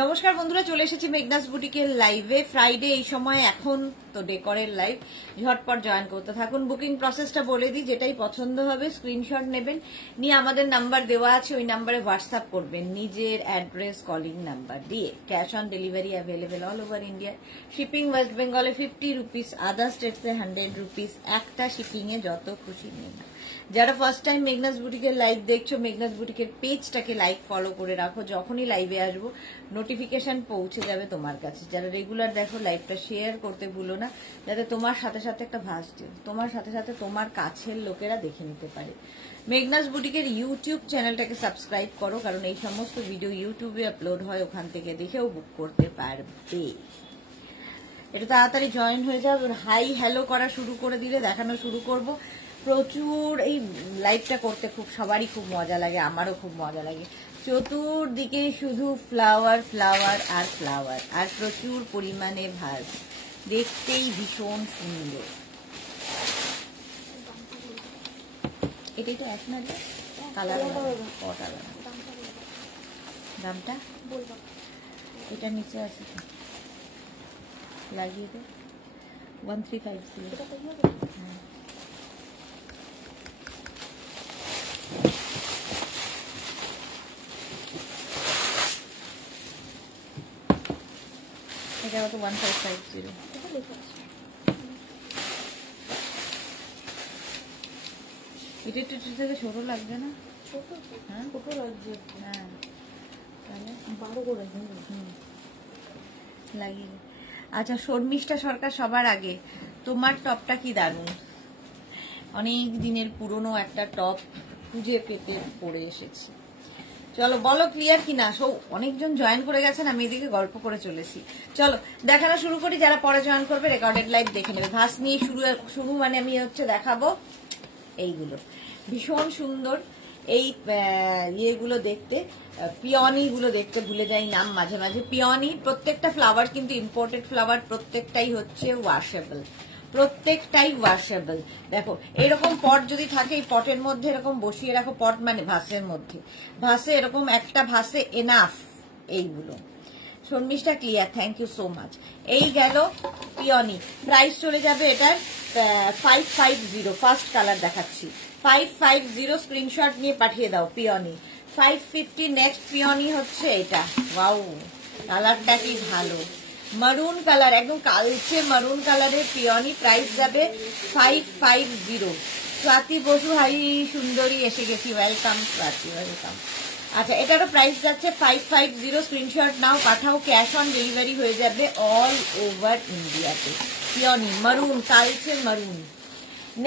নমস্কার বন্ধুরা, চলে এসেছি মেঘনাস বুটিকের লাইভে। ফ্রাইডে এই সময় এখন তো ডেকরের লাইভ, ঝটপট জয়েন করতে থাকুন। বুকিং প্রসেসটা বলে দিই, যেটাই পছন্দ হবে স্ক্রিনশট নেবেন, নিয়ে আমাদের নাম্বার দেওয়া আছে, ওই নাম্বারে হোয়াটসঅ্যাপ করবেন নিজের অ্যাড্রেস, কলিং নাম্বার দিয়ে। Cash on delivery available all over India. Shipping West বেঙ্গলে 50 রুপিস, আদার স্টেটসে 100 রুপিস। একটা শিপিং এ যত খুশি নিন। যারা ফার্স্ট টাইম মেঘনাস বুটিকের লাইভ দেখছো, মেঘনাস বুটিকের পেজটাকে লাইক ফলো করে রাখো, যখনই লাইভে আসবো নোটিফিকেশন পৌঁছে যাবে তোমার কাছে। যারা রেগুলার দেখো, লাইভটা শেয়ার করতে ভুলো না, যাতে তোমার সাথে সাথে একটা ভাস দিও, তোমার সাথে সাথে তোমার কাছের লোকেরা দেখে নিতে পারে। মেঘনাস বুটিকের ইউটিউব চ্যানেলটাকে সাবস্ক্রাইব করো, কারণ এই সমস্ত ভিডিও ইউটিউবে আপলোড হয়, ওখান থেকে দেখেও বুক করতে পারবে। এটা তাড়াতাড়ি জয়েন হয়ে যাবে। হাই হ্যালো করা শুরু করে দিলে দেখানো শুরু করব। প্রচুর এই লাইভটা করতে সবারই খুব মজা লাগে, আমারও খুব মজা লাগে। চতুর্দিকে শুধু ফ্লাওয়ার ফ্লাওয়ার আর ফ্লাওয়ার, আর প্রচুর পরিমাণে ভাস, দেখতেই ভীষণ সুন্দর। এটাই তো এক না কালার দামটা এটা নিচে আছে, লাগিয়ে দে 1350। এটা তো 1550। এটা একটু থেকে ছোট লাগবে না? ছোট, হ্যাঁ ছোট লাগবে। হ্যাঁ তাহলে 12 করে লাগিয়ে। আচ্ছা, শর্মিষ্ঠা সরকার সবার আগে, তোমার টপটা কি দারুণ, অনেক দিনের পুরনো একটা টপ খুঁজে পেতে পরে এসেছি। চলো বলো ক্লিয়ার কিনা। সব অনেকজন জয়েন করে গেছেন, আমি এদিকে গল্প করে চলেছি। চলো দেখানো শুরু করি। যারা পরে জয়েন করবে রেকর্ডেড লাইভ দেখে নেবে। ভাস নিয়ে শুরু মানে আমি দেখাবো এইগুলো ভীষণ সুন্দর। এই ইয়েগুলো দেখতে, পিওনি গুলো দেখতে ভুলে যাই নাম মাঝে মাঝে। পিওনি প্রত্যেকটা ফ্লাওয়ার কিন্তু ইম্পোর্টেড ফ্লাওয়ার, প্রত্যেকটাই হচ্ছে ওয়াশেবল, প্রত্যেকটাই ওয়াশেবল। দেখো এরকম পট যদি থাকে, এই পটের মধ্যে এরকম বসিয়ে রাখো, পট মানে ভাসের মধ্যে, ভাসে এরকম একটা ভাসে এনাফ। এইগুলো Sharmistha clear, thank you so much. এই গেল পিওনি। প্রাইস চলে যাবে এটার 550। ফার্স্ট কালার দেখাচ্ছি 550, স্ক্রিনশট নিয়ে পাঠিয়ে দাও। পিওনি 550। নেক্সট পিওনি হচ্ছে এটা। ওয়াও, কালারটা কি ভালো, মারুন কালার, একদম কালচে মারুন কালারের পিওনি। প্রাইস যাবে 550। স্বাতি বসু, হাই সুন্দরী, এসে গেছি, ওয়েলকাম স্বাতি, ওয়েলকাম। আচ্ছা, এটারও প্রাইস যাচ্ছে 550। স্ক্রিনশট নাও, পাঠাও, ক্যাশ অন ডেলিভারি হয়ে যাবে অল ওভার ইন্ডিয়াতে। পিওনি মারুন, কালচে মারুন।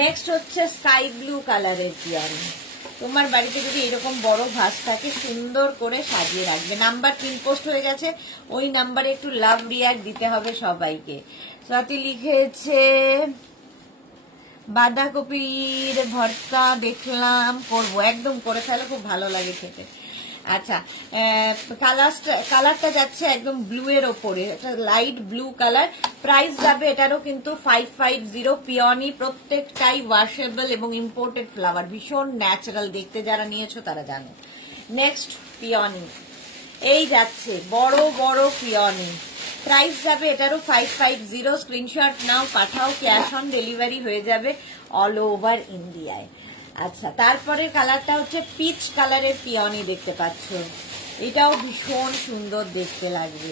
নেক্সট হচ্ছে স্কাই ব্লু কালারের পিওনি। তোমার বাড়িতে যদি এরকম বড় ভাস থাকে, সুন্দর করে সাজিয়ে রাখবে। নাম্বার পিন পোস্ট হয়ে গেছে, ওই নাম্বারে একটু লাভ রিয়াক্ট দিতে হবে সবাইকে। স্বাতি লিখেছে বাঁধাকপির ভর্তা, দেখলাম, করবো, একদম করে ফেলে, খুব ভালো লাগে খেতে। আচ্ছা, কালারটা যাচ্ছে একদম ব্লু এর ওপরে, এটা লাইট ব্লু কালার। প্রাইস যাবে এটারও কিন্তু 550। পিওনি, প্রত্যেকটাই ওয়াশেবল এবং ইম্পোর্টেড ফ্লাওয়ার, ভীষণ ন্যাচারাল দেখতে, যারা নিয়েছো তারা জানো। নেক্সট পিওনি, এই যাচ্ছে বড় বড় পিওনি। প্রাইস যাবে এটারও 550। স্ক্রিনশট নাও, পাঠাও, ক্যাশ অন ডেলিভারি হয়ে যাবে অল ওভার ইন্ডিয়ায়। আচ্ছা, তারপরে কালারটা হচ্ছে পিচ কালারের পিওনি, দেখতে পাচ্ছ, এটাও ভীষণ সুন্দর দেখতে লাগবে।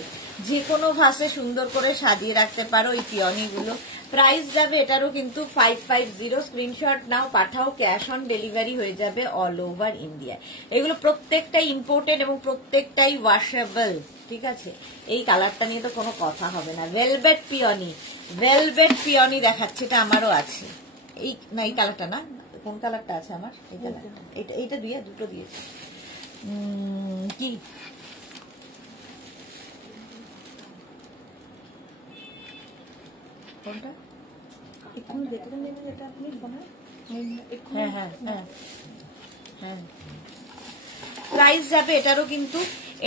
যে কোনো ভাসে সুন্দর করে সাজিয়ে রাখতে পারো এই পিওনিগুলো। প্রাইস যাবে এটারও কিন্তু 550। স্ক্রিনশট নাও, পাঠাও, ক্যাশ অন ডেলিভারি হয়ে যাবে অল ওভার ইন্ডিয়া। এগুলো প্রত্যেকটাই ইম্পোর্টেড এবং প্রত্যেকটাই ওয়াশেবল, ঠিক আছে। এই কালারটা নিয়ে তো কোনো কথা হবে না। ভেলভেট পিওনি, ভেলভেট পিওনি দেখাচ্ছে, এটা আমারও আছে। এই না, এই কালারটা না, কোন কালারটা আছে আমার? এই কালারটা, এইটা দিয়ে দুটো দিয়েছি। কি কোনটা? হ্যাঁ হ্যাঁ হ্যাঁ হ্যাঁ। প্রাইস যাবে এটারও কিন্তু,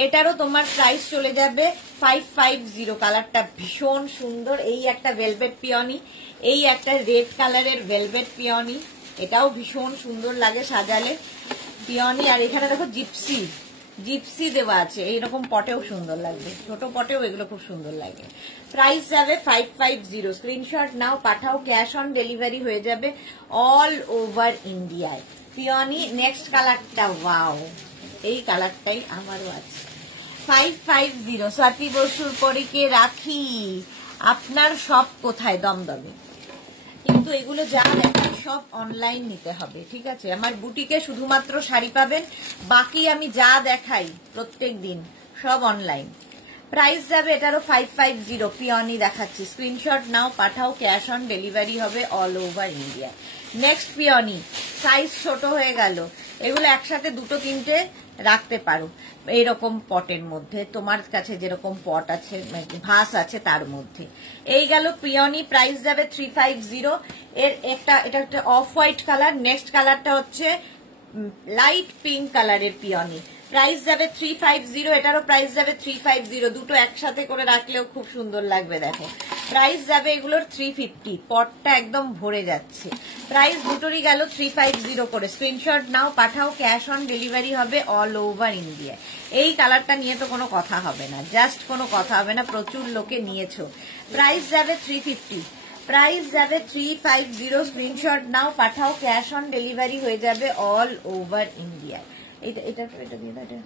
এটারও তোমার প্রাইস চলে যাবে 550। কালারটা ভীষণ সুন্দর। এই একটা ভেলভেট পিওনি, এই একটা রেড কালারের ভেলভেট পিওনি, এটাও ভীষণ সুন্দর লাগে সাজালে পিওনি। আর এখানে দেখো জিপসি, জিপসি দেওয়া আছে, এইরকম পটেও সুন্দর লাগবে, ছোট পটেও এগুলো খুব সুন্দর লাগে। প্রাইস যাবে 550। স্ক্রিনশট নাও, পাঠাও, ক্যাশ অন ডেলিভারি হয়ে যাবে অল ওভার ইন্ডিয়ায়। পিওনি নেক্সট কালারটা, ওয়াও, এই কালারটাই আমারও আছে। 550। স্বাতি বসুর পরীকে রাখি, আপনার সব কোথায়? দমদমে। কিন্তু এগুলো যা দেখাই সব অনলাইন নিতে হবে, ঠিক আছে? আমার বুটিকে শুধুমাত্র শাড়ি পাবেন, বাকি আমি যা দেখাই প্রত্যেক দিন সব অনলাইন। প্রাইস যাবে এটারও 550। পিওনি দেখাচ্ছি, স্ক্রিনশট নাও, পাঠাও, ক্যাশ অন ডেলিভারি হবে all over India. Next peony, size ছোট হয়ে গেল, এগুলো একসাথে দুটো তিনটে রাখতে পারো এইরকম পটের মধ্যে, তোমার কাছে যেরকম পট আছে ভাস আছে তার মধ্যে। এই গেল পিওনি, প্রাইস যাবে 350। এর এটা একটা অফ হোয়াইট কালার, নেক্সট কালারটা হচ্ছে লাইট পিঙ্ক কালারের পিওনি, প্রাইস যাবে 350। এটারও প্রাইস যাবে 350, দুটো একসাথে করে রাখলেও খুব সুন্দর লাগবে। দেখো প্রাইস যাবে এগুলোর 350, পটটা একদম ভরে যাচ্ছে। প্রাইস দুটোরই গেল 350 করে। স্ক্রিনশট নাও, পাঠাও, ক্যাশ অন ডেলিভারি হবে অল ওভার ইন্ডিয়া। এই কালারটা নিয়ে তো কোনো কথা হবে না, জাস্ট কোনো কথা হবে না, প্রচুর লোকে নিয়েছো। প্রাইস যাবে 350, প্রাইস যাবে 350। স্ক্রিনশট নাও, পাঠাও, ক্যাশ অন ডেলিভারি হয়ে যাবে অল ওভার ইন্ডিয়া। এটা এটা এটা দিয়ে দাও, এটা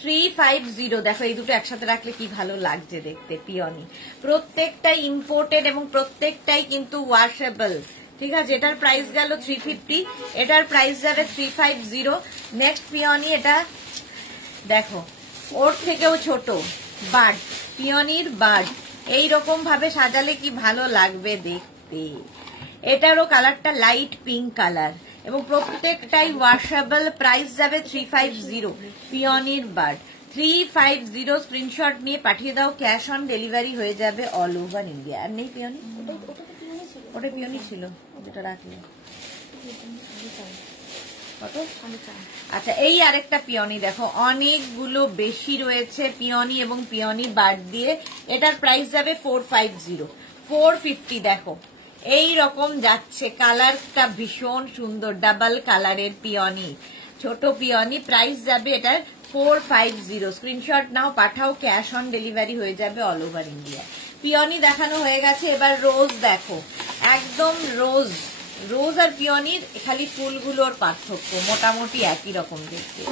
350। দেখো এই দুটো একসাথে রাখলে কি ভালো লাগছে দেখতে। পিওনি প্রত্যেকটাই ইম্পোর্টেড এবং প্রত্যেকটাই কিন্তু ওয়াশেবল, ঠিক আছে? এটার প্রাইস গেল 350, এটার প্রাইস যাবে 350। নেক্সট পিওনি, এটা দেখো ওর থেকেও ছোট বার্ড, পিওনির বার্ড, এইরকম ভাবে সাজালে কি ভালো লাগবে দেখতে। এটারও কালারটা লাইট পিঙ্ক কালার এবং প্রত্যেকটাই ওয়াশেবল। প্রাইস যাবে 350। পিওনির বার্ড 350। স্ক্রিনশট নিয়ে পাঠিয়ে দাও, ক্যাশ অন ডেলিভারি হয়ে যাবে অল ওভার ইন্ডিয়া। আর নেই পিওনি? ওটা পিওনি ছিল যেটা রাখলে কত? আচ্ছা, এই আরেকটা পিওনি দেখো, অনেকগুলো বেশি রয়েছে পিওনি এবং পিওনি বার্ড দিয়ে। এটার প্রাইস যাবে 450। 450। দেখো এই রকম যাচ্ছে, কালারটা ভীষণ সুন্দর, ডাবল কালারের পিওনি, ছোট পিওনি। প্রাইস যাবে এটার 450। স্ক্রিনশট নাও, পাঠাও, ক্যাশ অন ডেলিভারি হয়ে যাবে অল ওভার ইন্ডিয়া। পিওনি দেখানো হয়ে গেছে, এবার রোজ দেখো, একদম রোজ। রোজ আর পিওনির খালি ফুলগুলোর পার্থক্য, মোটামুটি একই রকম দেখতে।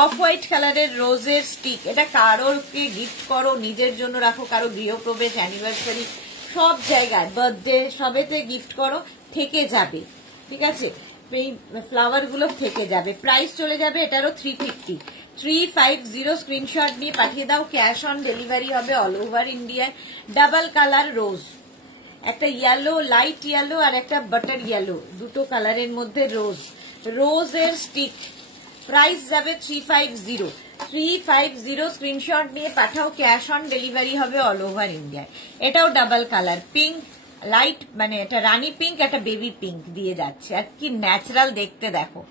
অফ হোয়াইট কালারের রোজের স্টিক, এটা কারোরকে গিফট করো, নিজের জন্য রাখো, কারো গৃহপ্রবেশ, অ্যানিভার্সারি, সব জায়গায়, বার্থডে, সবেতে গিফট করো, থেকে যাবে, ঠিক আছে? এই ফ্লাওয়ার গুলো থেকে যাবে। প্রাইস চলে যাবে এটারও 350। 350। স্ক্রিনশট নিয়ে পাঠিয়ে দাও, ক্যাশ অন ডেলিভারি হবে all over India. Double colour রোজ, একটা ইয়েলো, লাইট ইয়েলো আর একটা বাটার ইয়েলো, দুটো কালারের মধ্যে রোজ, রোজের স্টিক। প্রাইস যাবে 350। 350। স্ক্রিনশট নিয়ে পাঠাও, ক্যাশ অন ডেলিভারি হবে অল ওভার ইন্ডিয়ায়। এটাও ডাবল কালার, পিঙ্ক, লাইট, মানে এটা রানী পিঙ্ক, একটা বেবি পিঙ্ক দিয়ে যাচ্ছে। আর কি ন্যাচারাল দেখতে দেখো,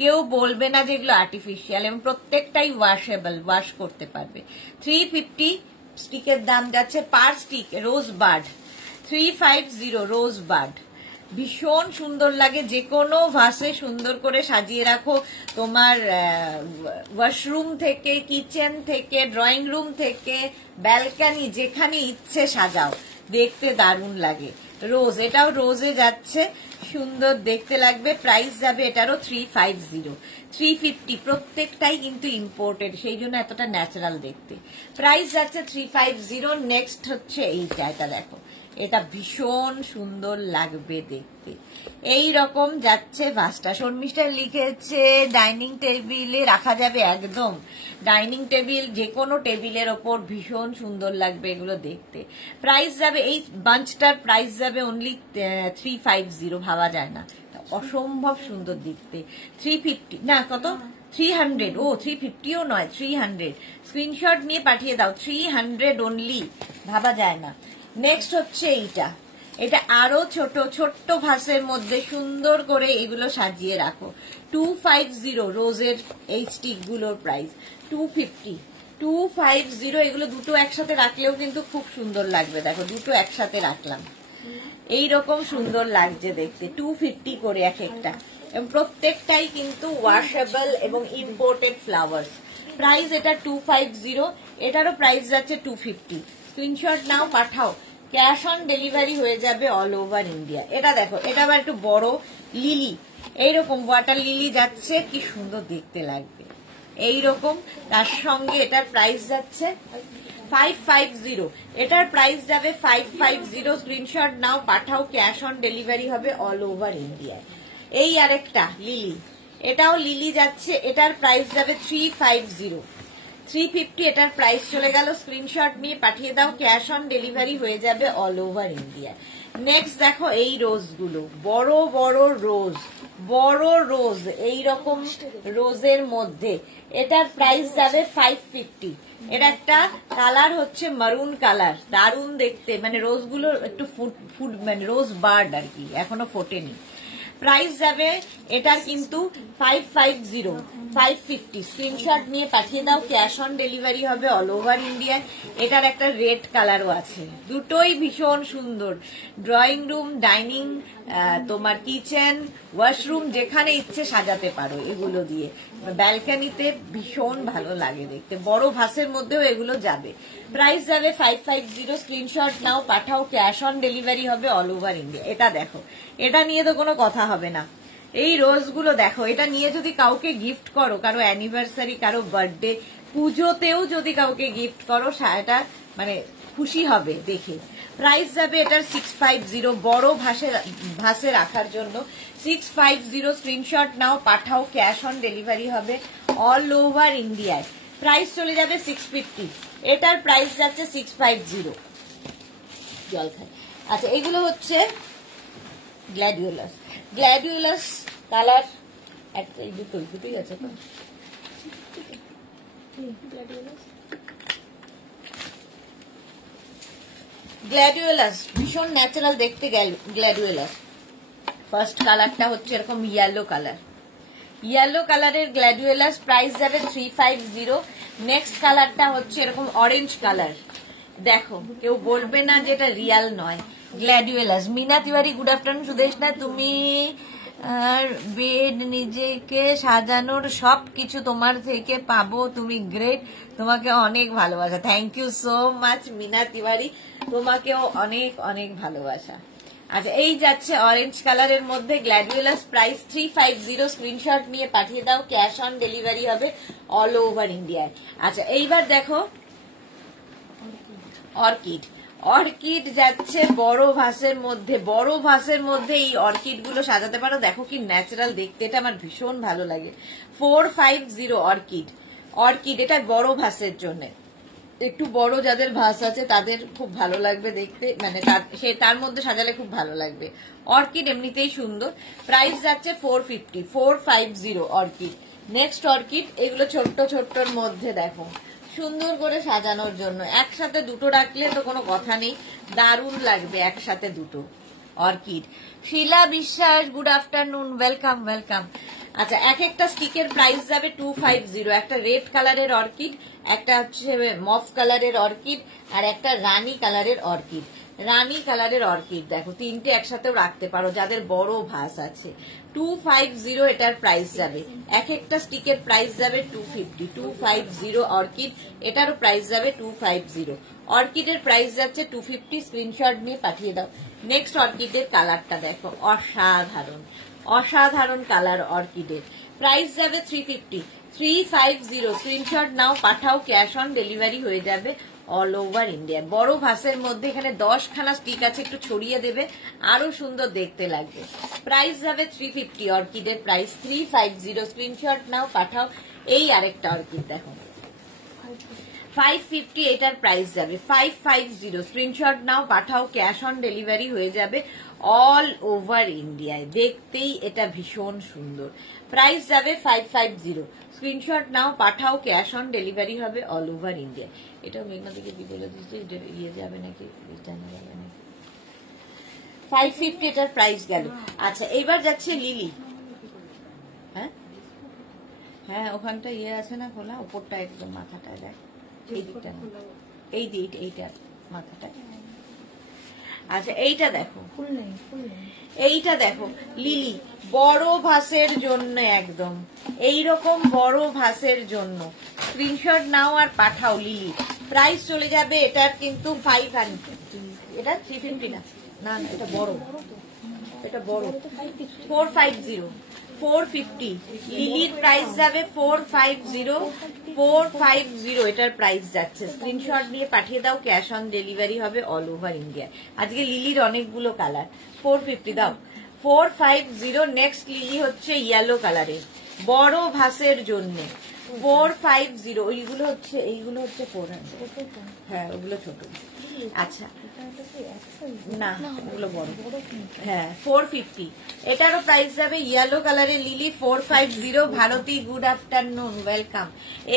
কেউ বলবে না যে এগুলো আর্টিফিশিয়াল, এবং প্রত্যেকটাই ওয়াশেবল, ওয়াশ করতে পারবে। 350 স্টিকের দাম যাচ্ছে পার স্টিক। রোজ বার্ড 350, রোজ বার্ড ভীষণ সুন্দর লাগে, যে কোনো ভাসে সুন্দর করে সাজিয়ে রাখো, তোমার ওয়াশরুম থেকে, কিচেন থেকে, ড্রয়িং রুম থেকে, ব্যালকানি, যেখানে ইচ্ছে সাজাও, দেখতে দারুণ লাগে। রোজ, এটাও রোজে যাচ্ছে, সুন্দর দেখতে লাগবে। প্রাইস যাবে এটারও 350। 350। প্রত্যেকটাই কিন্তু ইম্পোর্টেড, সেই জন্য এতটা ন্যাচারাল দেখতে। প্রাইস যাচ্ছে 350। নেক্সট হচ্ছে এইটা, এটা দেখো, এটা ভীষণ সুন্দর লাগবে দেখতে। এই রকম যাচ্ছে ভাসটা। শর্মিষ্ঠা লিখেছে ডাইনিং টেবিলে রাখা যাবে, একদম ডাইনিং টেবিল, যে কোনো টেবিলের ওপর ভীষণ সুন্দর লাগবে এগুলো দেখতে। প্রাইস যাবে, এই বাঞ্চটার প্রাইস যাবে অনলি 350, ভাবা যায় না, অসম্ভব সুন্দর দেখতে। 350 না, কত? 300। ও 350ও নয়, 300। স্ক্রিনশট নিয়ে পাঠিয়ে দাও, 300 অনলি, ভাবা যায় না। নেক্সট হচ্ছে এইটা, এটা আরো ছোট ছোট্ট ভাসের মধ্যে সুন্দর করে এগুলো সাজিয়ে রাখো। 250 রোজের এই স্টিক গুলোর প্রাইস 250। 250। এগুলো দুটো একসাথে রাখলেও কিন্তু খুব সুন্দর লাগবে। দেখো দুটো একসাথে রাখলাম, এইরকম সুন্দর লাগছে দেখতে। 250 করে এক একটা। এবং প্রত্যেকটাই কিন্তু ওয়াশেবল এবং ইম্পোর্টেড ফ্লাওয়ার্স। প্রাইস এটা 250, এটারও প্রাইস যাচ্ছে 250। স্ক্রিনশট নাও, পাঠাও, ক্যাশ অন ডেলিভারি হয়ে যাবে অল ওভার ইন্ডিয়া। এটা দেখো, এটা আবার একটু বড় লিলি, এইরকম ওয়াটার লিলি যাচ্ছে, কি সুন্দর দেখতে লাগবে এইরকম। তার সঙ্গে এটার প্রাইস যাচ্ছে 550, এটার প্রাইস যাবে 550। স্ক্রিনশট নাও, পাঠাও, ক্যাশ অন ডেলিভারি হবে অল ওভার ইন্ডিয়ায়। এই আরেকটা লিলি, এটাও লিলি যাচ্ছে, এটার প্রাইস যাবে 350, 350 এটার প্রাইস চলে গেল। স্ক্রিনশট নিয়ে পাঠিয়ে দাও, ক্যাশ অন ডেলিভারি হয়ে যাবে অল ওভার ইন্ডিয়া। নেক্সট দেখো এই রোজগুলো, বড় বড় রোজ, বড় রোজ, এইরকম রোজের মধ্যে এটার প্রাইস যাবে 550। এটা একটা কালার হচ্ছে মারুন কালার, দারুণ দেখতে, মানে রোজগুলো একটু ফুড মানে রোজ বার্ড আর কি, এখনো ফোটেনি। প্রাইস যাবে এটার কিন্তু 550, 550। স্ক্রিনশট নিয়ে পাঠিয়ে দাও, ক্যাশ অন ডেলিভারি হবে অল ওভার ইন্ডিয়ায়। এটার একটা রেড কালারও আছে, দুটোই ভীষণ সুন্দর। ড্রয়িং রুম, ডাইনিং, তোমার কিচেন, ওয়াশরুম, যেখানে ইচ্ছে সাজাতে পারো এগুলো দিয়ে। ব্যালকানিতে ভীষণ ভালো লাগে দেখতে, বড় ভাসের মধ্যেও এগুলো যাবে। প্রাইস যাবে 550। স্ক্রিনশট নাও, পাঠাও, ক্যাশ অন ডেলিভারি হবে অল ওভার ইন্ডিয়া। এটা দেখো, এটা নিয়ে তো কোনো কথা হবে না। এই রোজগুলো দেখো, এটা নিয়ে যদি কাউকে গিফট করো, কারো অ্যানিভার্সারি, কারো বার্থডে, পুজোতেও যদি কাউকে গিফট করো, এটা মানে খুশি হবে দেখে। প্রাইস যাবে এটার 650, বড় ভাসে রাখার জন্য 650। স্ক্রিনশট নাও, পাঠাও, ক্যাশ অন ডেলিভারি হবে অল ওভার ইন্ডিয়ায়। প্রাইস চলে যাবে 650, এটার প্রাইস যাচ্ছে 650। জল খাই। আচ্ছা, এগুলো হচ্ছে গ্ল্যাডিওলাস, গ্ল্যাডিওলাস কালার একটা, এই দুটোই আছে। গ্ল্যাডিওলাস ভীষণ ন্যাচারাল দেখতে। গ্ল্যাডিওলাস ফার্স্ট কালারটা হচ্ছে এরকম ইয়েলো কালার, ইয়েলো কালারের গ্ল্যাডিওলাস, প্রাইস যাবে 350। নেক্সট কালারটা হচ্ছে এরকম অরেঞ্জ কালার, দেখো কেউ বলবে না যে এটা রিয়াল নয়। Gladiolus. Meena Tiwari, good afternoon. Sudeshna, তুমি আর বেড নিজেকে সাজানোর সব কিছু তোমার থেকে পাবো, তুমি গ্রেট, তোমাকে অনেক ভালোবাসা। Thank you so much Meena Tiwari, তোমাকেও অনেক অনেক ভালোবাসা। আচ্ছা, এই যাচ্ছে অরেঞ্জ কালারের মধ্যে গ্ল্যাডিওলাস, প্রাইস 350। স্ক্রিনশট নিয়ে পাঠিয়ে দাও, ক্যাশ অন ডেলিভারি হবে অল ওভার ইন্ডিয়ায়। আচ্ছা, এইবার দেখো অর্কিড, অর্কিড যাচ্ছে বড় ভাসের মধ্যে, বড় ভাসের মধ্যে এই অর্কিড গুলো সাজাতে পারো, দেখো কি ন্যাচারাল দেখতে, এটা আমার ভীষণ ভালো লাগে। 450 অর্কিড, অর্কিড এটা বড় ভাসের জন্য, একটু বড় যাদের ভাস আছে তাদের খুব ভালো লাগবে দেখতে, মানে তার মধ্যে সাজালে খুব ভালো লাগবে। অর্কিড এমনিতেই সুন্দর। প্রাইস যাচ্ছে 450 অর্কিড। নেক্সট অর্কিড, এগুলো ছোট্ট ছোট্টর মধ্যে দেখো, সুন্দর করে সাজানোর জন্য। একসাথে দুটো রাখলে তো কোনো কথা নেই, দারুণ লাগবে একসাথে দুটো অর্কিড। শিলা বিশ্বাস, গুড আফটারনুন, ওয়েলকাম ওয়েলকাম। আচ্ছা, এক একটা স্টিকের প্রাইস যাবে 250। একটা রেড কালারের অর্কিড, একটা হচ্ছে মফ কালারের অর্কিড, আর একটা রানী কালারের অর্কিড। রানী কালারের অর্কিড দেখো, তিনটে একসাথেও রাখতে পারো যাদের বড় ভাস আছে। 250 এটার প্রাইস যাবে, এক একটা স্টিকের প্রাইস যাবে 250। 250 অর্কিড, এটারও প্রাইস যাবে 250। অর্কিডের প্রাইস যাচ্ছে 250। স্ক্রিনশট নিয়ে পাঠিয়ে দাও। নেক্সট অর্কিডের কালারটা দেখো, অসাধারণ অসাধারণ কালার অর্কিডের, প্রাইস যাবে 350। স্ক্রিনশট নাও, পাঠাও, ক্যাশ অন ডেলিভারি হয়ে যাবে অল ওভার ইন্ডিয়া। বড় ভাসের মধ্যে এখানে 10 খানা স্টিক আছে, একটু ছড়িয়ে দেবে, আরো সুন্দর দেখতে লাগবে। প্রাইস যাবে 350, অর্কিডের প্রাইস 350। স্ক্রিনশট নাও, পাঠাও। এই আরেকটা অর্কিড দেখো 550, এটার প্রাইস যাবে 550। স্ক্রিনশট নাও, পাঠাও, ক্যাশ অন ডেলিভারি হয়ে যাবে অল ওভার ইন্ডিয়ায়। দেখতেই এটা ভীষণ সুন্দর, প্রাইস যাবে 550। স্ক্রিনশট নাও, পাঠাও, ক্যাশ অন ডেলিভারি হবে অল ওভার ইন্ডিয়া। এটাও মেঘনা থেকে বলে দিচ্ছে, ইয়ে যাবে নাকি, রিটার্ন যাবে নাকি। 550 এটার প্রাইস গেল। আচ্ছা, এইবার যাচ্ছে লিলি। হ্যাঁ হ্যাঁ, ওখানটা ইয়ে আছে না খোলা, ওপরটা একদম মাথাটা দেখ, এই দিকটা না, এইটা মাথাটা। আচ্ছা এইটা দেখো, এইটা দেখো লিলি, বড় ভাসের জন্য, একদম এইরকম বড় ভাসের জন্য স্ক্রিনশট নাও আর পাঠাও লিলি। প্রাইস চলে যাবে এটার কিন্তু 500, এটা 350 না, না এটা বড়, এটা বড় 450, 450 লিলির প্রাইস যাবে 450, এটার প্রাইস যাচ্ছে। স্ক্রিনশট নিয়ে পাঠিয়ে দাও, ক্যাশ অন ডেলিভারি হবে অল ওভার ইন্ডিয়া। আজকে লিলির অনেকগুলো কালার, 450 দাও, 450। নেক্সট লিলি হচ্ছে ইয়েলো কালারের, বড় ভাসের জন্য 450। এইগুলো হচ্ছে 400, হ্যাঁ ওগুলো ছোট। আচ্ছা না ওগুলো বড়, হ্যাঁ 450। এটারও প্রাইস যাবে ইয়েলো কালারের lily 450। Bharati good afternoon, welcome.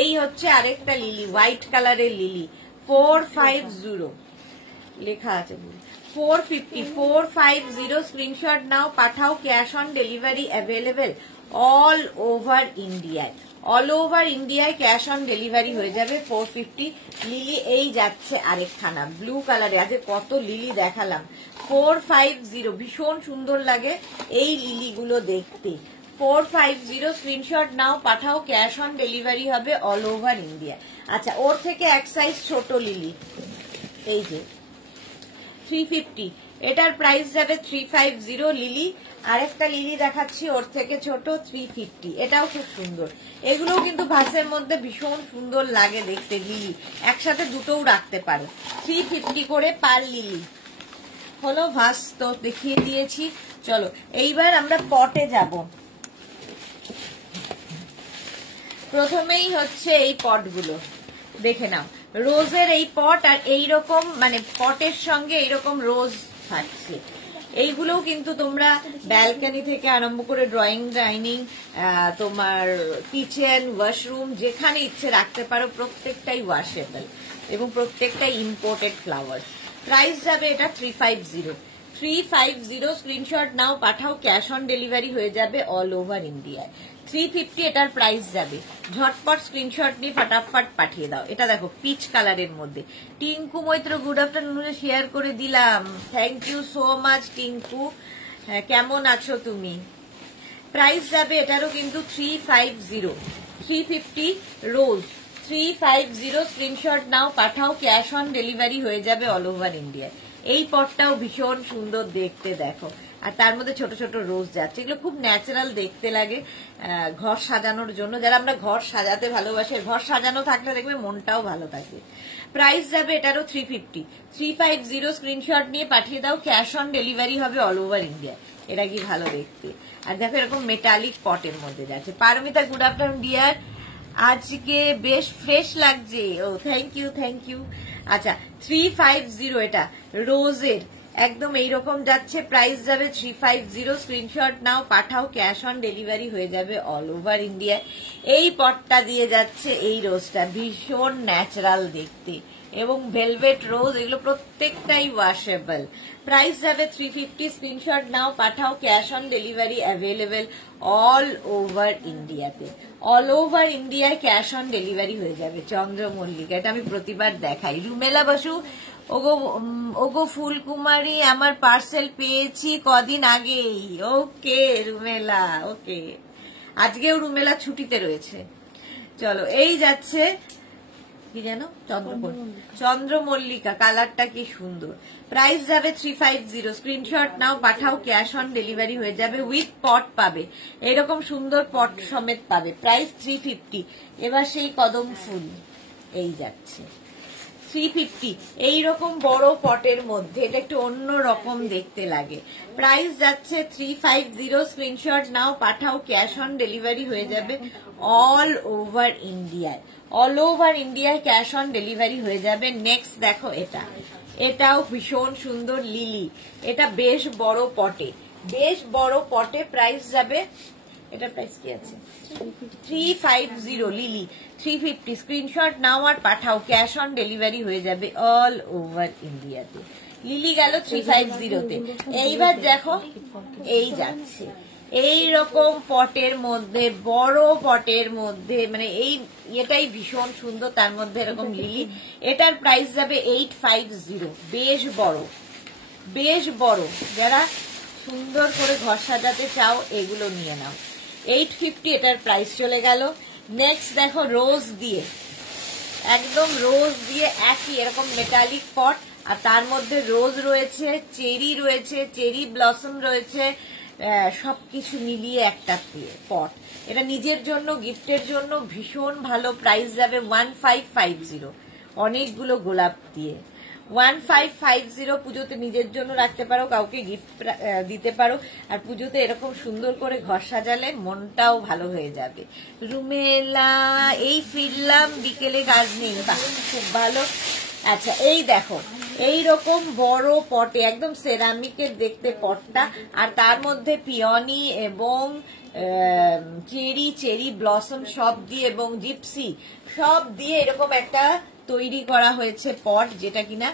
এই হচ্ছে আরেকটা লিলি, হোয়াইট কালারের লিলি 450 লেখা আছে, 450 স্ক্রিনশট নাও পাঠাও, cash on delivery available all over ইন্ডিয়ায়, অল ওভার ইন্ডিয়ায় ক্যাশ অন ডেলিভারি হয়ে যাবে 450 লিলি। এই যাচ্ছে আরেকখানা ব্লু কালারে, আজকে কত লিলি দেখালাম, 450 ভীষণ সুন্দর লাগে এই লিলিগুলো দেখতে, 450 স্ক্রিনশট নাও পাঠাও, ক্যাশ অন ডেলিভারি হবে অল ওভার ইন্ডিয়া। আচ্ছা ওর থেকে এক সাইজ ছোট লিলি, এই যে 350, এটার প্রাইস যাবে 350 লিলি। আরেকটা লিলি দেখাচ্ছি ওর থেকে ছোট 350, এটাও খুব সুন্দর। এগুলোও কিন্তু ভাসের মধ্যে ভীষণ সুন্দর লাগে দেখতে, লিলি একসাথে দুটোও রাখতে পারো। 350 করে পার লিলি হলো। ভাস তো দেখিয়ে দিয়েছি, চলো এইবার আমরা পটে যাব। প্রথমেই হচ্ছে এই পটগুলো দেখে নাও, রোজের এই পট, আর এইরকম মানে পটের সঙ্গে এইরকম রোজ থাকছে। এইগুলোও কিন্তু তোমরা ব্যালকনি থেকে আরম্ভ করে ড্রয়িং ডাইনিং, তোমার কিচেন, ওয়াশরুম যেখানে ইচ্ছে রাখতে পারো, প্রত্যেকটাই ওয়াশেবল এবং প্রত্যেকটাই ইম্পোর্টেড ফ্লাওয়ার্স। প্রাইস যাবে এটা 350, স্ক্রিনশট নাও পাঠাও, ক্যাশ অন ডেলিভারি হয়ে যাবে অল ওভার ইন্ডিয়ায়। 350 এটার প্রাইস যাবে, ঝটপট স্ক্রিনশট নিয়ে ফাটাফাট পাঠিয়ে দাও। এটা দেখো পিচ কালারের মধ্যে, Tinku Maitra good afternoon share করে দিলাম, thank you so much Tinku, কেমন আছো তুমি? প্রাইস যাবে এটারও কিন্তু 350 রোজ, 350 স্ক্রিনশট নাও পাঠাও, ক্যাশ অন ডেলিভারি হয়ে যাবে অল ওভার ইন্ডিয়ায়। এই পটটাও ভীষণ সুন্দর দেখতে, দেখো, আর তার মধ্যে ছোট ছোট রোজ যাচ্ছে, এগুলো খুব ন্যাচারাল দেখতে লাগে ঘর সাজানোর জন্য। যারা আমরা ঘর সাজাতে ভালোবাসি, ঘর সাজানো থাকলে দেখবে মনটাও ভালো থাকে। প্রাইস যাবে এটারও 350, স্ক্রিনশট নিয়ে পাঠিয়ে দাও, ক্যাশ অন ডেলিভারি হবে অল ওভার ইন্ডিয়া। এটা কি ভালো দেখতে, আর দেখো এরকম মেটালিক পটের মধ্যে যাচ্ছে। পারমিতা গুড আফটারনুন ডিয়ার, আজকে বেশ ফ্রেশ লাগছে, ও থ্যাংক ইউ। আচ্ছা 350 এটা রোজের একদম এইরকম যাচ্ছে, প্রাইস যাবে 350, স্ক্রিনশট নাও পাঠাও, ক্যাশ অন ডেলিভারি হয়ে যাবে অল ওভার ইন্ডিয়া। এই পটটা দিয়ে যাচ্ছে এই রোজটা, ভীষণ ন্যাচারাল দেখতে এবং ভেলভেট রোজ, এগুলো প্রত্যেকটাই ওয়াশেবল। প্রাইস যাবে 350, স্ক্রিনশট নাও পাঠাও, cash on delivery available all over ইন্ডিয়াতে, অল ওভার ইন্ডিয়ায় ক্যাশ অন ডেলিভারি হয়ে যাবে। চন্দ্রমল্লিকা, এটা আমি প্রতিবার দেখাই। রুমেলা বসু, ওগো ফুলকুমারী, আমার পার্সেল পেয়েছি কদিন আগেই। ওকে রুমেলা, ওকে, আজকেও রুমেলা ছুটিতে রয়েছে। চলো এই যাচ্ছে কি যেন, চন্দ্রমল্লিকা, কালারটা কি সুন্দর। প্রাইস যাবে 350, স্ক্রিনশট নাও পাঠাও, ক্যাশ অন ডেলিভারি হয়ে যাবে, উইথ পট পাবে, এরকম সুন্দর পট সমেত পাবে। প্রাইস 350। এবার সেই কদম ফুল এই যাচ্ছে 350, এইরকম বড় পটের মধ্যে, এটা একটু অন্য রকম দেখতে লাগে। প্রাইস যাচ্ছে 350, স্ক্রিনশট নাও পাঠাও, ক্যাশ অন ডেলিভারি হয়ে যাবে অল ওভার ইন্ডিয়ায়, অল ওভার ইন্ডিয়ায় ক্যাশ অন ডেলিভারি হয়ে যাবে। নেক্সট দেখো এটা, এটাও ভীষণ সুন্দর লিলি, এটা বেশ বড় পটে, প্রাইস যাবে, এটার প্রাইস কি আছে 350 লিলি, 350, স্ক্রিনশট নাও আর পাঠাও, ক্যাশ অন ডেলিভারি হয়ে যাবে অল ওভার ইন্ডিয়াতে। লিলি গেল 350-তে। এইবার দেখো এই যাচ্ছে এইরকম পটের মধ্যে, বড় পটের মধ্যে, মানে এই এটাই ভীষণ সুন্দর, তার মধ্যে এরকম লিলি। এটার প্রাইস যাবে 850, বেশ বড়, বেশ বড়, যারা সুন্দর করে ঘর সাজাতে চাও এগুলো নিয়ে নাও। 850 এটার প্রাইস চলে গেল। নেক্সট দেখো রোজ দিয়ে, একদম রোজ দিয়ে একই এরকম মেটালিক পট, আর তার মধ্যে রোজ রয়েছে, চেরি রয়েছে, চেরি ব্লসম রয়েছে, সবকিছু মিলিয়ে একটা পট। এটা নিজের জন্য গিফটের জন্য ভীষণ ভালো। প্রাইস যাবে 1550, অনেকগুলো গোলাপ দিয়ে 1550। পুজোতে নিজের জন্য রাখতে পারো, কাউকে গিফট দিতে পারো, আর পুজোতে এরকম সুন্দর করে ঘর সাজালে মনটাও ভালো হয়ে যাবে। রুমেলা, এই ফিরলাম বিকেলে, কাজ নেই, খুব ভালো। আচ্ছা এই দেখো, এই রকম বড় পটে একদম সেরামিকের দেখতে পটটা, আর তার মধ্যে পিওনি এবং চেরি ব্লসম সব দিয়ে এবং জিপসি সব দিয়ে এরকম একটা তৈরি করা হয়েছে পট, যেটা কিনা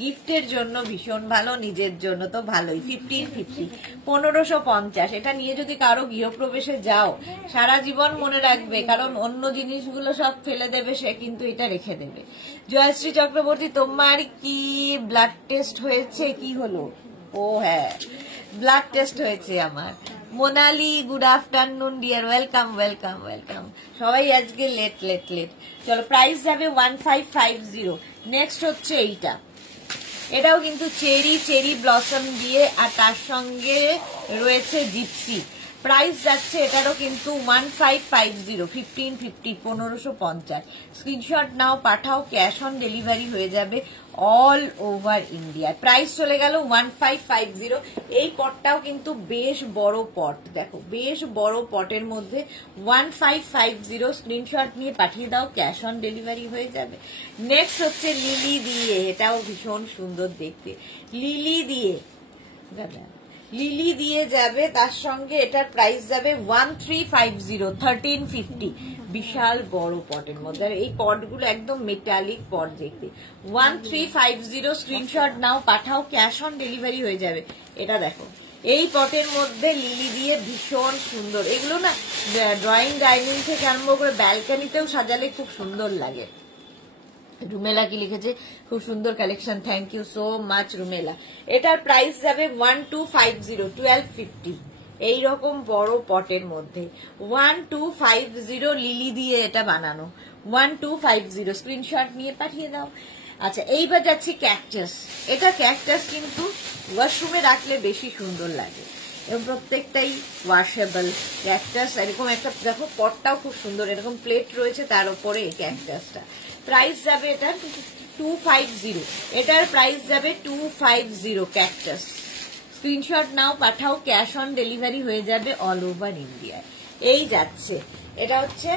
গিফটের জন্য ভীষণ ভালো, নিজের জন্য তো ভালোই। 1550, 1550। এটা নিয়ে যদি কারো গৃহপ্রবেশে যাও সারা জীবন মনে রাখবে, কারণ অন্য জিনিসগুলো সব ফেলে দেবে, সে কিন্তু এটা রেখে দেবে। জয়শ্রী চক্রবর্তী, তোমার কি ব্লাড টেস্ট হয়েছে? কি হলো? ও হ্যাঁ, ব্লাড টেস্ট হয়েছে আমার। Monali, good afternoon dear, welcome welcome welcome. সবাই আজকে লেট লেট লেট। চলো, প্রাইস যাবে 1550। নেক্সট হচ্ছে এইটা, এটাও কিন্তু চেরি ব্লসম দিয়ে, আর তার সঙ্গে রয়েছে জিপসি। প্রাইস যাচ্ছে এটারও কিন্তু 1550, 1550, 1550। স্ক্রিনশট নাও, পাঠাও, ক্যাশ অন ডেলিভারি হয়ে যাবে অল ওভার ইন্ডিয়া। প্রাইস চলে গেল 1550। এই পটটাও কিন্তু বেশ বড় পট, দেখো বেশ বড় পটের মধ্যে 1550। স্ক্রিনশট নিয়ে পাঠিয়ে দাও, ক্যাশ অন ডেলিভারি হয়ে যাবে। নেক্সট হচ্ছে লিলি দিয়ে, এটাও ভীষণ সুন্দর দেখতে। লিলি দিয়ে যাবে, তার সঙ্গে এটার প্রাইস যাবে 1350, 1350। বিশাল বড় পটের মধ্যে, আর এই পটগুলো একদম মেটালিক পট দেখতে। 1350। স্ক্রিনশট নাও, পাঠাও, ক্যাশ অন ডেলিভারি হয়ে যাবে। এটা দেখো, এই পটের মধ্যে লিলি দিয়ে ভীষণ সুন্দর। এগুলো না ড্রয়িং ডাইনিং থেকে আরম্ভ করে ব্যালকনিতেও সাজালে খুব সুন্দর লাগে। রুমেলা কি লিখেছে, খুব সুন্দর collection, thank you so much Rumela. এটার প্রাইস যাবে 1250, 1250। এইরকম বড় পটের মধ্যে 1250, লিলি দিয়ে এটা বানানো, 1250। স্ক্রিনশট নিয়ে পাঠিয়ে দাও। আচ্ছা এইবার যাচ্ছে ক্যাকটাস। এটা ক্যাকটাস কিন্তু ওয়াশরুমে রাখলে বেশি সুন্দর লাগে, এবং প্রত্যেকটাই ওয়াশেবল ক্যাকটাস। এরকম একটা দেখো, পটটাও খুব সুন্দর, এরকম প্লেট রয়েছে তার উপরে ক্যাকটাসটা। প্রাইস যাবে এটার 250, এটার প্রাইস যাবে 250 ক্যাকটাস। স্ক্রিনশট নাও, পাঠাও, ক্যাশ অন ডেলিভারি হয়ে যাবে অল ওভার ইন্ডিয়ায়। এই যাচ্ছে, এটা হচ্ছে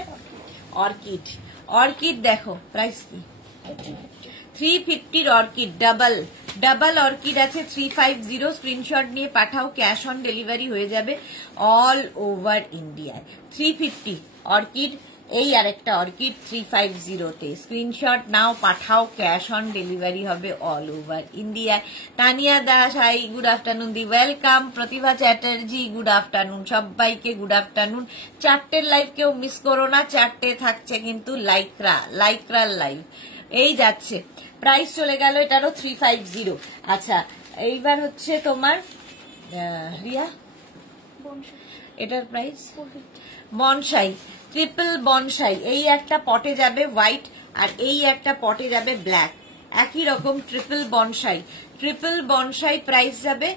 অর্কিড দেখো প্রাইস কি 350 অর্কিড, ডাবল অর্কিড আছে 350। স্ক্রিনশট নিয়ে পাঠাও, ক্যাশ অন ডেলিভারি হয়ে যাবে অল ওভার ইন্ডিয়ায়। 350 অর্কিড, এই আরেকটা অর্কিড 350-তে। স্ক্রিনশট নাও, পাঠাও, ক্যাশ অন ডেলিভারি হবে অল ওভার ইন্ডিয়ায়। Tania Das, hi, good afternoon দি, welcome. Pratibha Chatterjee, good afternoon. সবাইকে গুড আফটারনুন। 4টের লাইভ কেউ মিস করো না, 4টে থাকছে কিন্তু লাইক্রার লাইভ। এই যাচ্ছে, প্রাইস চলে গেল এটারও 350। আচ্ছা এইবার হচ্ছে তোমার রিয়া, এটার প্রাইস বনসাই, ট্রিপল বনসাই। এই একটা পটে যাবে হোয়াইট, আর এই একটা পটে যাবে ব্ল্যাক, একই রকম ট্রিপল বনসাই। প্রাইস যাবে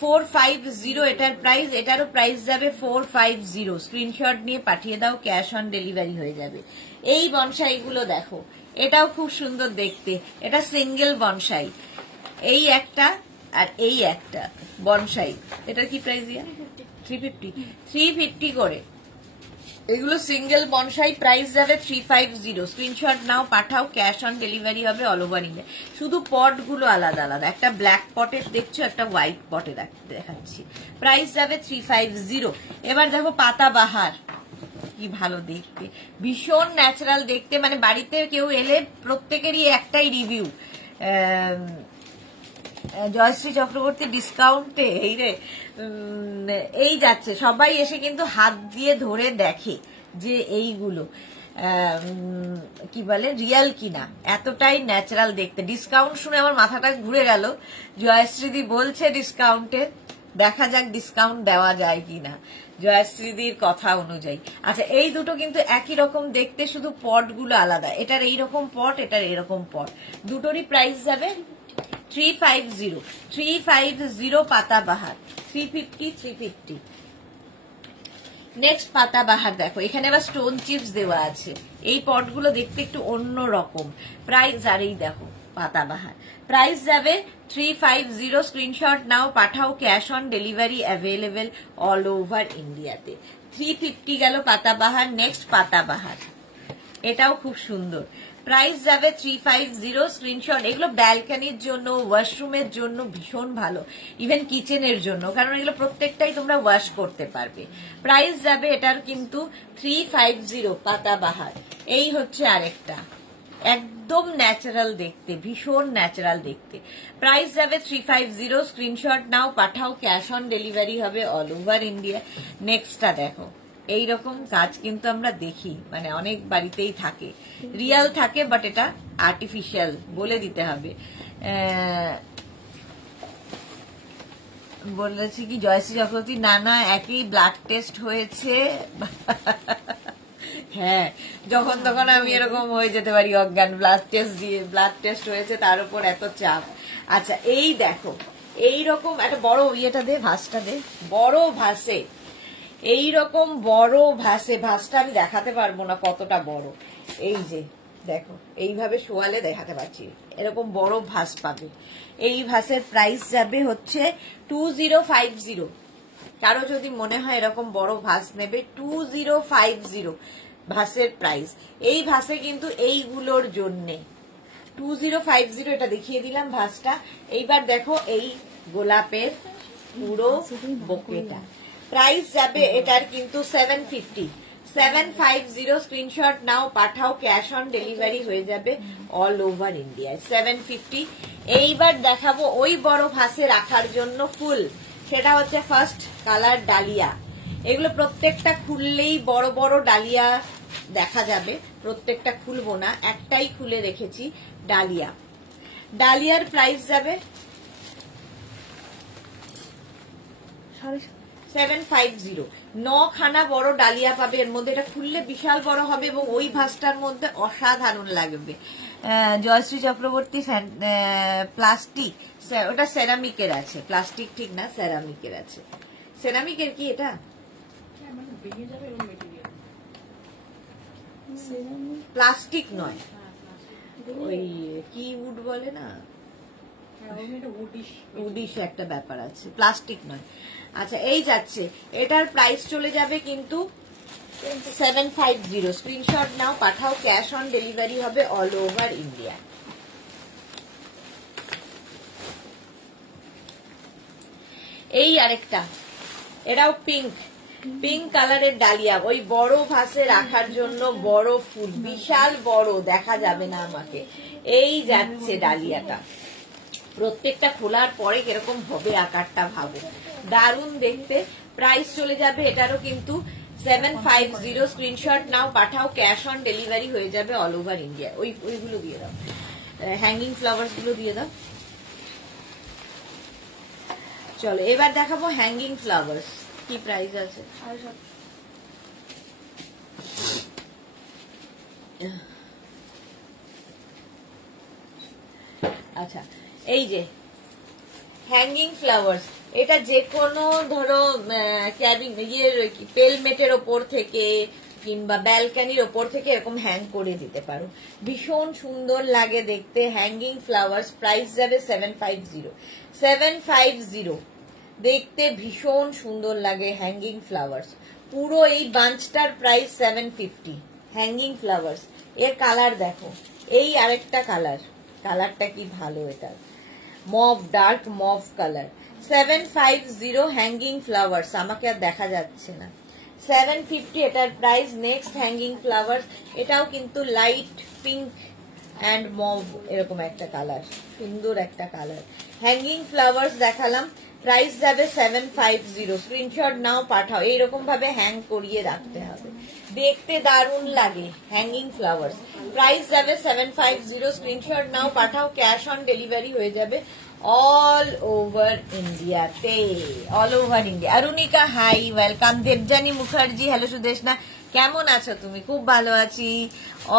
450 এটার প্রাইস, এটারও প্রাইস যাবে 450। স্ক্রিনশট নিয়ে পাঠিয়ে দাও, ক্যাশ অন ডেলিভারি হয়ে যাবে। এই বনসাইগুলো দেখো, এটাও খুব সুন্দর দেখতে, এটা সিঙ্গেল বনসাই। এই একটা আর এই একটা বনসাই, এটার কি প্রাইস দিয়া? 350 করে। এগুলো সিঙ্গেল বনসাই, প্রাইস যাবে 350। স্ক্রিনশট নাও, পাঠাও, ক্যাশ অন ডেলিভারি হবে অল ওভার ইন্ডিয়া। শুধু পট গুলো আলাদা আলাদা, একটা ব্ল্যাক পটের দেখছো, একটা হোয়াইট পটে দেখাচ্ছি। প্রাইস যাবে 350। এবার দেখো পাতাবাহার, কি ভালো দেখতে, ভীষণ ন্যাচারাল দেখতে, মানে বাড়িতে কেউ এলে প্রত্যেকেরই একটাই রিভিউ, জয়শ্রী চক্রবর্তী ডিসকাউন্টে এই রে, এই যাচ্ছে। সবাই এসে কিন্তু হাত দিয়ে ধরে দেখে যে এইগুলো কি বলে রিয়েল কিনা, এতটাই ন্যাচারাল দেখতে। ডিসকাউন্ট শুনে আমার মাথাটা ঘুরে গেল। জয়শ্রীদি বলছে ডিসকাউন্টে, দেখা যাক ডিসকাউন্ট দেওয়া যায় কিনা জয়শ্রীদির কথা অনুযায়ী। আচ্ছা, এই দুটো কিন্তু একই রকম দেখতে, শুধু পটগুলো আলাদা। এটার এইরকম পট, এটার এরকম পট, দুটোরই প্রাইস যাবে 350 350 পাতাবাহার 350 350। নেক্সট পাতাবাহার দেখো, এখানে আবার স্টোন চিপস দেওয়া আছে। এই পটগুলো দেখতে একটু অন্য রকম প্রাইস। আর এই দেখো পাতাবাহার, প্রাইস যাবে 350। স্ক্রিনশট নাও, পাঠাও, cash on delivery available all over ইন্ডিয়াতে। 350 গেল পাতাবাহার। নেক্সট পাতাবাহার, এটাও খুব সুন্দর, প্রাইস যাবে 350। স্ক্রিনশট। এগুলো ব্যালকনির জন্য, ওয়াশরুমের জন্য ভীষণ ভালো, ইভেন কিচেনের জন্য, কারণ এগুলো প্রত্যেকটাই তোমরা ওয়াশ করতে পারবে। প্রাইস যাবে এটার কিন্তু 350 পাতাবাহার। এই হচ্ছে আরেকটা, একদম ন্যাচারাল দেখতে, ভীষণ ন্যাচারাল দেখতে। প্রাইস যাবে 350। স্ক্রিনশট নাও, পাঠাও, ক্যাশ অন ডেলিভারি হবে অল ওভার ইন্ডিয়া। নেক্সটটা দেখো, এইরকম কাজ কিন্তু আমরা দেখি, মানে অনেক বাড়িতেই থাকে, রিয়াল থাকে, বাট এটা আর্টিফিশিয়াল বলে দিতে হবে। বলেছি কি জয়শ্রী চক্রবর্তী, না একই ব্লাড টেস্ট হয়েছে। হ্যাঁ, যখন তখন আমি এরকম হয়ে যেতে পারি অজ্ঞান, ব্লাড টেস্ট হয়েছে, তার উপর এত চাপ। আচ্ছা, এই দেখো এইরকম একটা বড় ইয়েটা দে, ভাসটা দে, বড় ভাসে, এইরকম বড় ভাসে। ভাসটা আমি দেখাতে পারবো না কতটা বড়, এই যে দেখো এইভাবে শোয়ালে দেখাতে পাচ্ছি, এরকম বড় ভাস পাবে। এই ভাসের প্রাইস যাবে হচ্ছে 2050। কারো যদি মনে হয় এরকম বড় ভাস নেবে, 2050 ভাসের প্রাইস। এই ভাসে কিন্তু এইগুলোর জন্যে 2050, এটা দেখিয়ে দিলাম ভাসটা। এইবার দেখো এই গোলাপের পুরো বোকেটা, প্রাইস যাবে এটার কিন্তু 750। স্ক্রিনশট নাও, পাঠাও, ক্যাশ অন ডেলিভারি হয়ে যাবে অল ওভার ইন্ডিয়ায় 750। এইবার দেখাবো ওই বড় ভাসে রাখার জন্য ফুল, সেটা হচ্ছে ফার্স্ট কালার ডালিয়া। এগুলো প্রত্যেকটা খুললেই বড় বড় ডালিয়া দেখা যাবে, প্রত্যেকটা খুলবো না, একটাই খুলে রেখেছি ডালিয়া। ডালিয়ার প্রাইস যাবে 750। 9খানা বড় ডালিয়া পাবে এর মধ্যে, এটা খুললে বিশাল বড় হবে এবং ওই ভাসটার মধ্যে অসাধারণ লাগবে। জয়শ্রী চক্রবর্তী প্লাস্টিক, ওটা সেরামিকের আছে, প্লাস্টিক ঠিক না, সেরামিকের আছে। সেরামিকের কি এটা? প্লাস্টিক নয়, ওই কি উড বলে না, উডিশ একটা ব্যাপার আছে, প্লাস্টিক নয়। আচ্ছা, এই যাচ্ছে, এটার প্রাইস চলে যাবে কিন্তু 750। স্ক্রিনশট নাও, পাঠাও, ক্যাশ অন ডেলিভারি হবে অল ওভার ইন্ডিয়া। এই আরেকটা, এটাও পিঙ্ক কালারের ডালিয়া, ওই বড় ভাসে রাখার জন্য বড় ফুল, বিশাল বড়, দেখা যাবে না আমাকে। এই যাচ্ছে ডালিয়াটা, প্রত্যেকটা খোলার পরে কিরকম হবে আকারটা ভাবো, দারুণ দেখতে। প্রাইস চলে যাবে এটারও কিন্তু 750। স্ক্রিনশট নাও, পাঠাও, ক্যাশ অন ডেলিভারি হয়ে যাবে অল ওভার ইন্ডিয়া। ওইগুলো দিয়ে দাও, হ্যাঙ্গিং ফ্লাওয়ার্স গুলো দিয়ে দাও। চলো এবার দেখাবো হ্যাঙ্গিং ফ্লাওয়ার্স, কি প্রাইস আছে। আচ্ছা, এই যে হ্যাঙ্গিং ফ্লাওয়ার্স, এটা যে কোনো ধরো ক্যাবিন পেলমেটের ওপর থেকে কিংবা ব্যালকানির ওপর থেকে এরকম হ্যাং করে দিতে পারো, ভীষণ সুন্দর লাগে দেখতে। হ্যাঙ্গিং ফ্লাওয়ার্স, প্রাইস যাবে 750। দেখতে ভীষণ সুন্দর লাগে হ্যাঙ্গিং ফ্লাওয়ার্স, পুরো এই বাঞ্চটার প্রাইস 750। হ্যাঙ্গিং ফ্লাওয়ার্স, এর কালার দেখো, এই আরেকটা কালারটা কি ভালো, এটা mauve, dark mauve colour. 750 hanging flowers, আমাকে আর দেখা যাচ্ছে না, 750 এটার প্রাইস। নেক্সট হ্যাঙ্গিং ফ্লাওয়ার্স, এটাও কিন্তু লাইট পিঙ্ক অ্যান্ড মভ এরকম একটা কালার, সুন্দর একটা কালার। হ্যাঙ্গিং ফ্লাওয়ার্স দেখালাম, প্রাইস যাবে 750। স্ক্রিনশট নাও, পাঠাও, এইরকম ভাবে হ্যাং করিয়ে রাখতে হবে, দেখতে দারুণ লাগে। হ্যাঙ্গিং ফ্লাওয়ার্স, প্রাইস যাবে 750। স্ক্রিনশট নাও, পাঠাও, ক্যাশ অন ডেলিভারি হয়ে যাবে অল ওভার ইন্ডিয়াতে, all over India. Arunika hi, welcome. Debjani Mukherjee, hello Sudeshna, কেমন আছো তুমি? খুব ভালো আছি।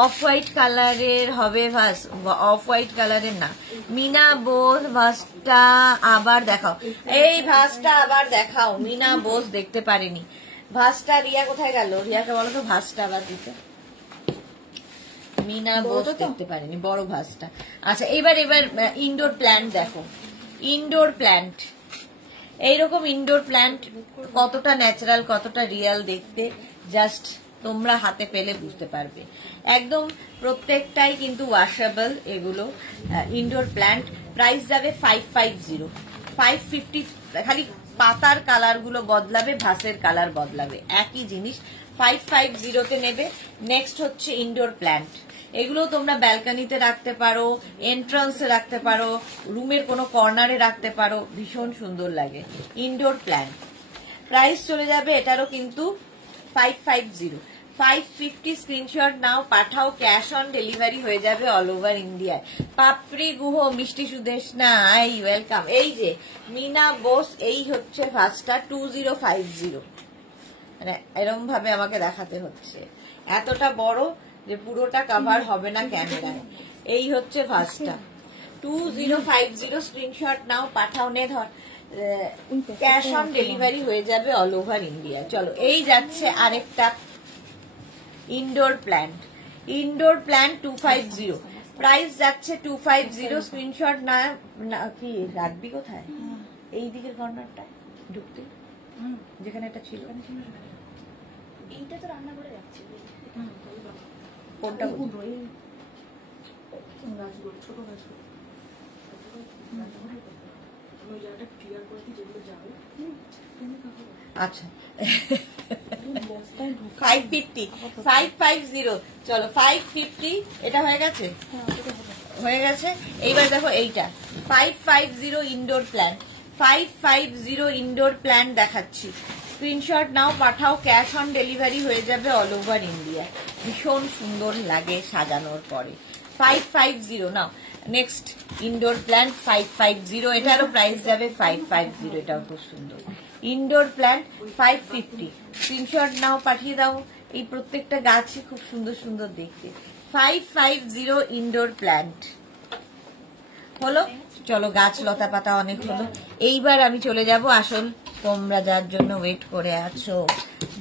অফ হোয়াইট কালারের হবে ভাস, অফ হোয়াইট কালারের না। মিনা বোস, ভাসটা আবার দেখাও। এই ভাসটা আবার দেখাও। মিনা বোস দেখতে পারেনি ভাসটা। রিয়া কোথায় গেল? রিয়াকে বলো তো ভাসটা আবার দিতে। মিনা বোস দেখতে পারেনি বড় ভাসটা। আচ্ছা, এবার ইনডোর প্ল্যান্ট দেখো। ইনডোর প্ল্যান্ট, এইরকম ইনডোর প্ল্যান্ট কতটা ন্যাচারাল, কতটা রিয়াল দেখতে, জাস্ট তোমরা হাতে পেলে বুঝতে পারবে। একদম প্রত্যেকটাই কিন্তু ওয়াশেবল এগুলো ইনডোর প্ল্যান্ট। প্রাইস যাবে 550। 550, খালি পাতার কালার গুলো বদলাবে, ভাসের কালার বদলাবে, একই জিনিস। 550-তে নেবে। নেক্সট হচ্ছে ইনডোর প্ল্যান্ট। এগুলো তোমরা ব্যালকনিতে রাখতে পারো, এন্ট্রান্সে রাখতে পারো, রুমের কোনো কর্নারে রাখতে পারো, ভীষণ সুন্দর লাগে ইনডোর প্ল্যান্ট। প্রাইস চলে যাবে এটারও কিন্তু 550। 550 স্ক্রিনশট নাও, পাঠাও, ক্যাশ অন ডেলিভারি হয়ে যাবে অল ওভার ইন্ডিয়ায়। পাপড়ি গুহ, মিষ্টি সুদেশনা, আই ওয়েলকাম। এই যে মিনা বোস, এই হচ্ছে ভাসটা 2050। মানে এরকম ভাবে আমাকে দেখাতে হচ্ছে, এতটা বড় যে পুরোটা কভার হবে না ক্যামেরায়। এই হচ্ছে ভাসটা 2050। স্ক্রিনশট নাও, পাঠাও, নে ধর, ক্যাশ অন ডেলিভারি হয়ে যাবে অল ওভার ইন্ডিয়া। চলো, এই যাচ্ছে আরেকটা indoor plant. Indoor plant 250, price যাচ্ছে 250। স্ক্রিনশট না কি রাখবি কোথায়? এই দিকের কর্নারটা ঢুকতে, যেখানে এটা ছিল। এইটা তো রান্না করে রাখছি। কোনটা? ছোট গাছগুলো ওই জায়গাটা ক্লিয়ার করে দিই, যেগুলো যাবে। আচ্ছা, 550। চলো 550, এটা হয়ে গেছে, হয়ে গেছে। এইবার দেখো এইটা 550 ইনডোর প্ল্যান্ট। 550 ইনডোর প্ল্যান্ট দেখাচ্ছি। স্ক্রিনশট নাও, পাঠাও, ক্যাশ অন ডেলিভারি হয়ে যাবে অল ওভার ইন্ডিয়া। ভীষণ সুন্দর লাগে সাজানোর পরে। 550 নাও। নেক্সট ইনডোর প্ল্যান্ট 550, এটারও প্রাইস যাবে 550। এটাও খুব সুন্দর ইনডোর প্ল্যান্ট 550। স্ক্রিনশট নাও, পাঠিয়ে দাও। এই প্রত্যেকটা গাছই খুব সুন্দর সুন্দর দেখতে। 550 ইনডোর প্ল্যান্ট হলো। চলো, গাছ লতা পাতা অনেক হলো। এইবার আমি চলে যাব আসল, তোমরা যার জন্য ওয়েট করে আছো,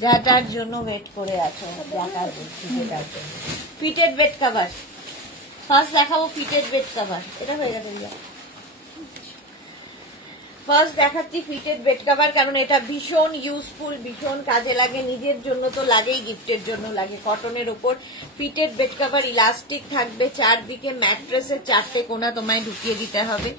যাটার জন্য ওয়েট করে আছো, যাটার যেটার জন্য। ফিটেড বেড কভার ফার্স্ট দেখাবো। ফিটেড বেড কভার, এটা হয়ে গেছে। ফার্স্ট দেখাচ্ছি ফিটেড বেড কভার, কারণ এটা ভীষণ ইউজফুল, ভীষণ কাজে লাগে। নিজের জন্য তো লাগেই, গিফটের জন্য লাগে। কটনের উপর ফিটেড বেড কভার, ইলাস্টিক থাকবে চারদিকে। ম্যাট্রেসের 4টে কোণা তোমায় ঢুকিয়ে দিতে হবে।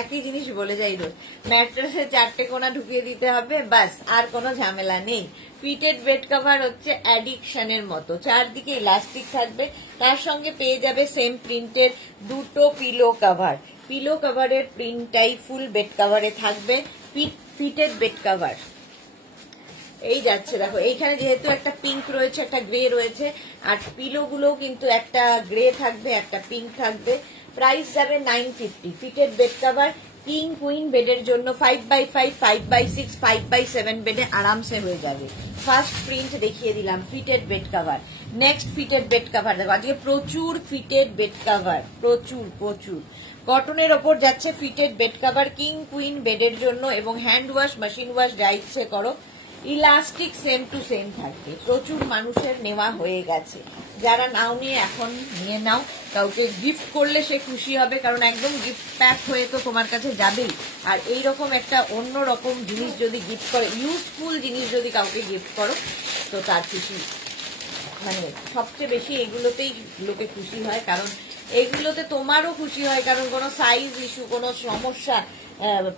একই জিনিস বলে যাই রোজ, ম্যাট্রেসের 4টে কোণা ঢুকিয়ে দিতে হবে, বাস, আর কোনো ঝামেলা নেই। ফিটেড বেড কভার হচ্ছে অ্যাডিকশনের মতো, চারদিকে ইলাস্টিক থাকবে। তার সঙ্গে পেয়ে যাবে সেম প্রিন্টের 2টো পিলো কভার। পিলো কভারের প্রিন্টটাই ফুল বেড কভারে থাকবে। ফিটেড বেড কভার এই যাচ্ছে। দেখো এইখানে যেহেতু একটা পিঙ্ক রয়েছে, একটা গ্রে রয়েছে, আর পিলো গুলো কিন্তু একটা গ্রে থাকবে, একটা পিঙ্ক থাকবে। প্রাইস যাবে 950। Fitted bed cover, king queen বেডের জন্য 5x5, 5x6, 5x7 বেডে আরামসে হয়ে যাবে। ফার্স্ট প্রিন্ট দেখিয়ে দিলাম fitted bed cover. Next fitted bed cover দেখো, আজকে প্রচুর ফিটেড বেড কভার, প্রচুর প্রচুর। কটনের ওপর যাচ্ছে fitted bed cover, king queen বেডের জন্য, এবং হ্যান্ড ওয়াশ, মেশিন ওয়াশ যা ইচ্ছে করো। ইলাস্টিক সেম টু সেম থাকবে। প্রচুর মানুষের নেওয়া হয়ে গেছে, যারা নাও নিয়ে এখন নিয়ে নাও। কাউকে গিফট করলে সে খুশি হবে, কারণ একদম গিফট প্যাক হয়ে তো তোমার কাছে যাবেই। আর এইরকম একটা অন্য রকম জিনিস যদি গিফট করো, ইউজফুল জিনিস যদি কাউকে গিফট করো, তো তার খুশি, মানে সবচেয়ে বেশি এগুলোতেই লোকে খুশি হয়। কারণ এগুলোতে তোমারও খুশি হয়, কারণ কোনো সাইজ ইস্যু, কোনো সমস্যা,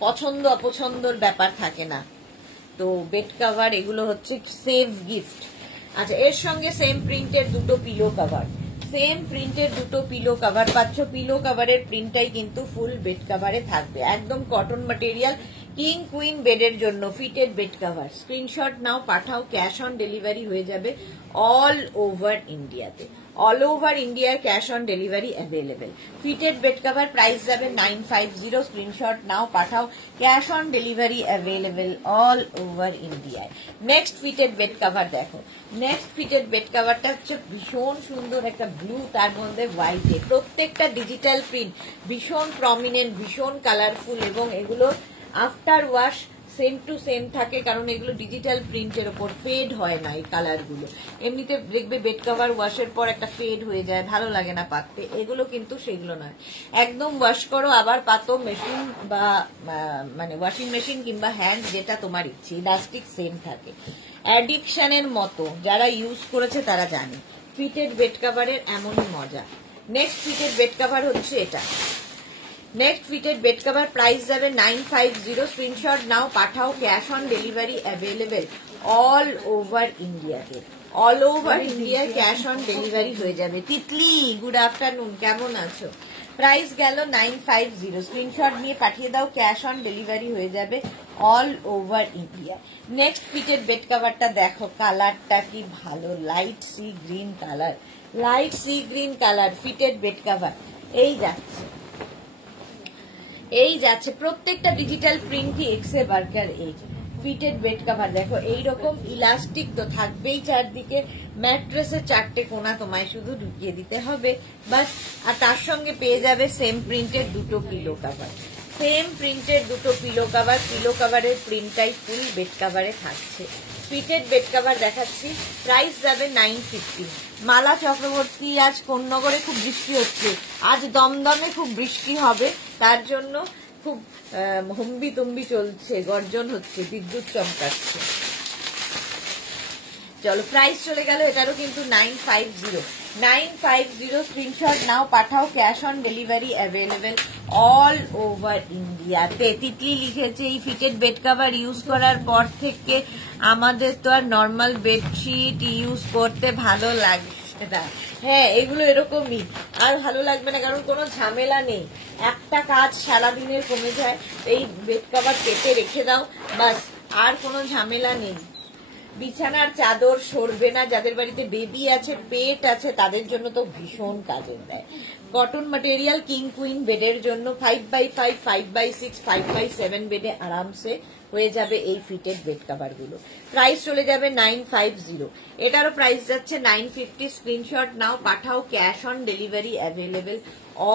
পছন্দ অপছন্দর ব্যাপার থাকে না। তো বেড কভার এগুলো হচ্ছে সেভ গিফট। আচ্ছা, এর সঙ্গে সেম প্রিন্টের 2টো পিলো কভার, সেম প্রিন্টের 2টো পিলো কভার পাচ্ছ। পিলো কভারের প্রিন্টটাই কিন্তু ফুল বেড কভারে থাকবে, একদম কটন ম্যাটেরিয়াল। কিং কুইন বেডের জন্য ফিটেড বেড কভার, স্ক্রিনশট নাও, পাঠাও, ক্যাশ অন ডেলিভারি হয়ে যাবে অল ওভার ইন্ডিয়াতে। অল ওভার ইন্ডিয়ার cash on delivery available. Fitted bed cover price যাবে 950, স্ক্রিনশট নাও, পাঠাও, cash on delivery available all over ইন্ডিয়ায়। নেক্সট ফিটেড বেড কভার দেখো, নেক্সট ফিটেড বেড কভারটা হচ্ছে ভীষণ সুন্দর একটা ব্লু, তার মধ্যে হোয়াইটে, প্রত্যেকটা ডিজিটাল প্রিন্ট, ভীষণ প্রমিনেন্ট, ভীষণ কালারফুল, এবং এগুলো after wash same to same থাকে, কারণ এগুলো ডিজিটাল প্রিন্টের ওপর ফেড হয় না। এই কালারগুলো এমনিতে দেখবে বেড কভার ওয়াশের পর একটা ফেড হয়ে যায়, ভালো লাগে না পাততে, এগুলো কিন্তু সেগুলো নয়, একদম ওয়াশ করো আবার পাতো, মেশিন বা মানে ওয়াশিং মেশিন কিংবা হ্যান্ড, যেটা তোমার ইচ্ছে, ইলাস্টিক সেম থাকে। অ্যাডিকশনের মতো যারা ইউজ করেছে তারা জানে ফিটেড বেড কভারের এমনই মজা। নেক্সট ফিটেড বেড কভার হচ্ছে এটা। Next fitted bed cover price যাবে 950, স্ক্রিনশট নাও, পাঠাও, cash on delivery available all over ইন্ডিয়াতে। All over India cash on delivery হয়ে যাবে। তিতলি গুড আফটারনুন, কেমন আছো? প্রাইস গেল 950, স্ক্রিনশট নিয়ে পাঠিয়ে দাও, ক্যাশ অন ডেলিভারি হয়ে যাবে all over India. Next fitted bed কভারটা দেখো, কালারটা কি ভালো, light sea green colour, light sea green colour fitted bed cover. এই যাচ্ছে, এই যাচ্ছে, প্রত্যেকটা ডিজিটাল প্রিন্টই এক্সে বার্কার এজ। ফিটেড বেড কভার দেখো, এইরকম ইলাস্টিক তো থাকবেই চারদিকে, ম্যাট্রেসের চারটে কোনা তোমায় শুধু ঢুকিয়ে দিতে হবে বাস। আর তার সঙ্গে পেয়ে যাবে সেম প্রিন্টের দুটো পিলো কভার, সেম প্রিন্টের দুটো পিলো কভার, পিলো কভারের প্রিন্টটাই ফুল বেড কভারে থাকছে। ফিটেড বেড কভার দেখাচ্ছি, প্রাইস যাবে 950। মালা চক্রবর্তী, আজ কোন্নগরে খুব বৃষ্টি হচ্ছে, আজ দমদমে খুব বৃষ্টি হবে, তার জন্য খুব হম্বি তুম্বি চলছে, গর্জন হচ্ছে, বিদ্যুৎ চমকাচ্ছে। চলো প্রাইস চলে গেল এটারও কিন্তু 950, স্ক্রিনশট নাও, পাঠাও, cash on delivery available all over ইন্ডিয়াতে। তিতলি লিখেছে এই ফিটেড বেড কভার ইউজ করার পর থেকে আমাদের তো আর নর্মাল বেডশিট ইউজ করতে ভালো লাগছে না। হ্যাঁ, এগুলো এরকমই, আর ভালো লাগবে না, কারণ কোনো ঝামেলা নেই, একটা কাজ সারাদিনের কমে যায়, এই বেড কভার পেতে রেখে দাও বাস, আর কোনো ঝামেলা নেই। বিছানার চাদর সরবে না, যাদের বাড়িতে বেবি আছে, পেট আছে, তাদের জন্য তো ভীষণ কাজের দেয়। কটন ম্যাটেরিয়াল কিং কুইন বেডের জন্য 5x5, 5x6, 5x7 বেডে আরামসে হয়ে যাবে এই ফিটেড বেড কভার গুলো। প্রাইস চলে যাবে 950, এটারও প্রাইস যাচ্ছে 950, স্ক্রিনশট নাও, পাঠাও, cash on delivery available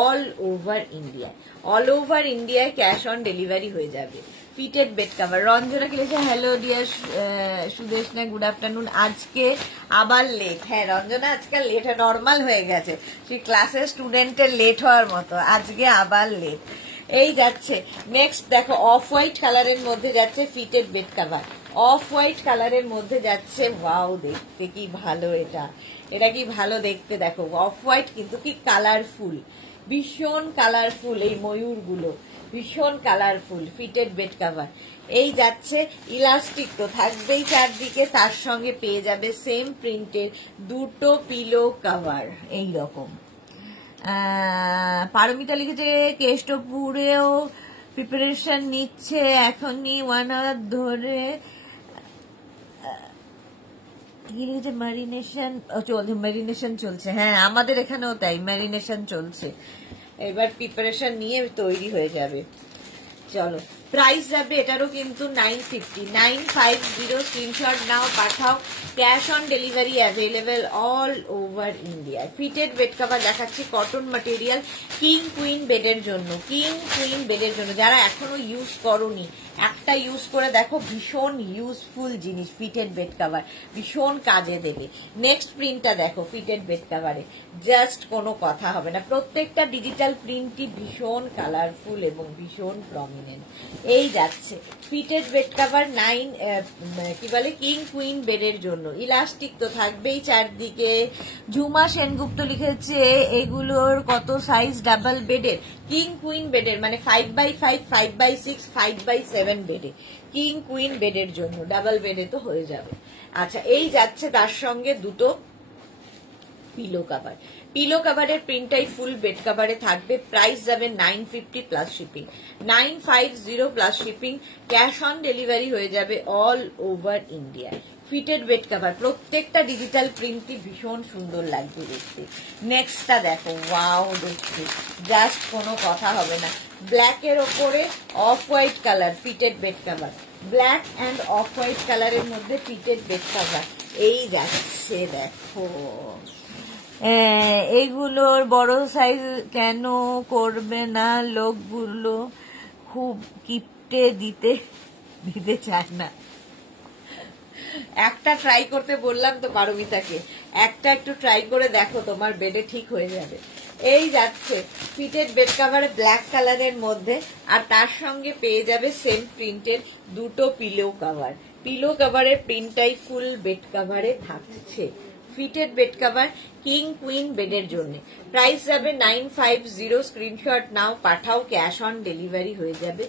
all over India. All over ইন্ডিয়ায় ক্যাশ অন ডেলিভারি হয়ে যাবে ফিটেড বেড কভার। রঞ্জনা কি লিখেছে, হ্যালো ডিয়ার সুদেশ না, গুড আফটারনুন, আজকে আবার লেট। হ্যাঁ রঞ্জনা, আজকাল লেট নর্মাল হয়ে গেছে, সেই ক্লাসের স্টুডেন্টের লেট হওয়ার মতো, আজকে আবার লেট। এই যাচ্ছে নেক্সট দেখো, অফ হোয়াইট কালারের মধ্যে যাচ্ছে fitted bed cover, off white কালারের মধ্যে যাচ্ছে, ওয়াও দেখতে কি ভালো, এটা কি ভালো দেখতে, দেখো অফ হোয়াইট কিন্তু কি কালারফুল, ভীষণ কালারফুল, এই ময়ূরগুলো ভীষণ কালারফুল। ফিটেড বেড কভার এই যাচ্ছে, ইলাস্টিক তো থাকবেই চারদিকে, তার সঙ্গে পেয়ে যাবে সেম প্রিন্টের দুটো পিলো কভার এইরকম। পারমিতা লিখেছে কেষ্টপুরেও প্রিপারেশন নিচ্ছে এখনই 1 hour ধরে, কি লিখেছে ম্যারিনেশন চলছে, ম্যারিনেশন চলছে, হ্যাঁ আমাদের এখানেও তাই, ম্যারিনেশন চলছে, এবার প্রিপারেশন নিয়ে তৈরি হয়ে যাবে। চলো প্রাইস যাবে এটারও কিন্তু 950, স্ক্রিনশট নাও, পাঠাও, cash on delivery available all over India. Fitted bed cover দেখাচ্ছি, কটন ম্যাটেরিয়াল, কিং কুইন বেডের জন্য, কিং কুইন বেডের জন্য, যারা এখনো ইউজ করোনি একটা ইউজ করে দেখো, ভীষণ ইউজফুল জিনিস, ফিটেড বেড কভার ভীষণ কাজে দেবে। নেক্সট প্রিন্টটা দেখো, ফিটেড বেড কভারে জাস্ট কোনো কথা হবে না, প্রত্যেকটা ডিজিটাল প্রিন্টই ভীষণ কালারফুল এবং ভীষণ প্রমিনেন্ট। এই যাচ্ছে ফিটেড বেড কভার 9 কি বলে কিং কুইন বেডের জন্য, ইলাস্টিক তো থাকবেই চারদিকে। ঝুমা সেনগুপ্ত লিখেছে এগুলোর কত সাইজ ডাবল বেডের, কিং কুইন বেডের মানে 5x5, 5x6, 5x7 বেডে, কিং কুইন বেডের জন্য, ডাবল বেডে তো হয়ে যাবে। আচ্ছা এই যাচ্ছে তার সঙ্গে দুটো পিলো কাভার। পিলো কাভারের প্রিন্টটাই ফুল বেড কাভারে থাকবে। প্রাইস যাবে 950 plus shipping, 950 plus shipping. Cash on delivery হয়ে যাবে all over India. Fitted bed cover, প্রত্যেকটা ডিজিটাল প্রিন্টই ভীষণ সুন্দর লাগবে দেখতে। নেক্সটটা দেখো, ওয়াও দেখতে জাস্ট কোনো কথা হবে না। ব্ল্যাক এর ওপরে off white colour fitted bed cover, black and off white কালারের মধ্যে ফিটেড বেড কাভার। এই যাচ্ছে দেখো, এইগুলোর বড় সাইজ কেন করবে না লোকগুলো? খুব কিপটে দিতে চায় না। একটা ট্রাই করতে বললাম তো পারমিতাকে, একটা একটু ট্রাই করে দেখো, তোমার বেডে ঠিক হয়ে যাবে। এই যাচ্ছে ফিটেড বেড কাভার ব্ল্যাক কালারের মধ্যে, আর তার সঙ্গে পেয়ে যাবে সেম প্রিন্টের দুটো পিলো কাভার। পিলো কাভারের প্রিন্টটাই ফুল বেড কাভারে থাকছে। Fitted bed cover king queen বেডের জন্য। প্রাইস যাবে 950। স্ক্রিনশট নাও, পাঠাও, ক্যাশ অন ডেলিভারি হয়ে যাবে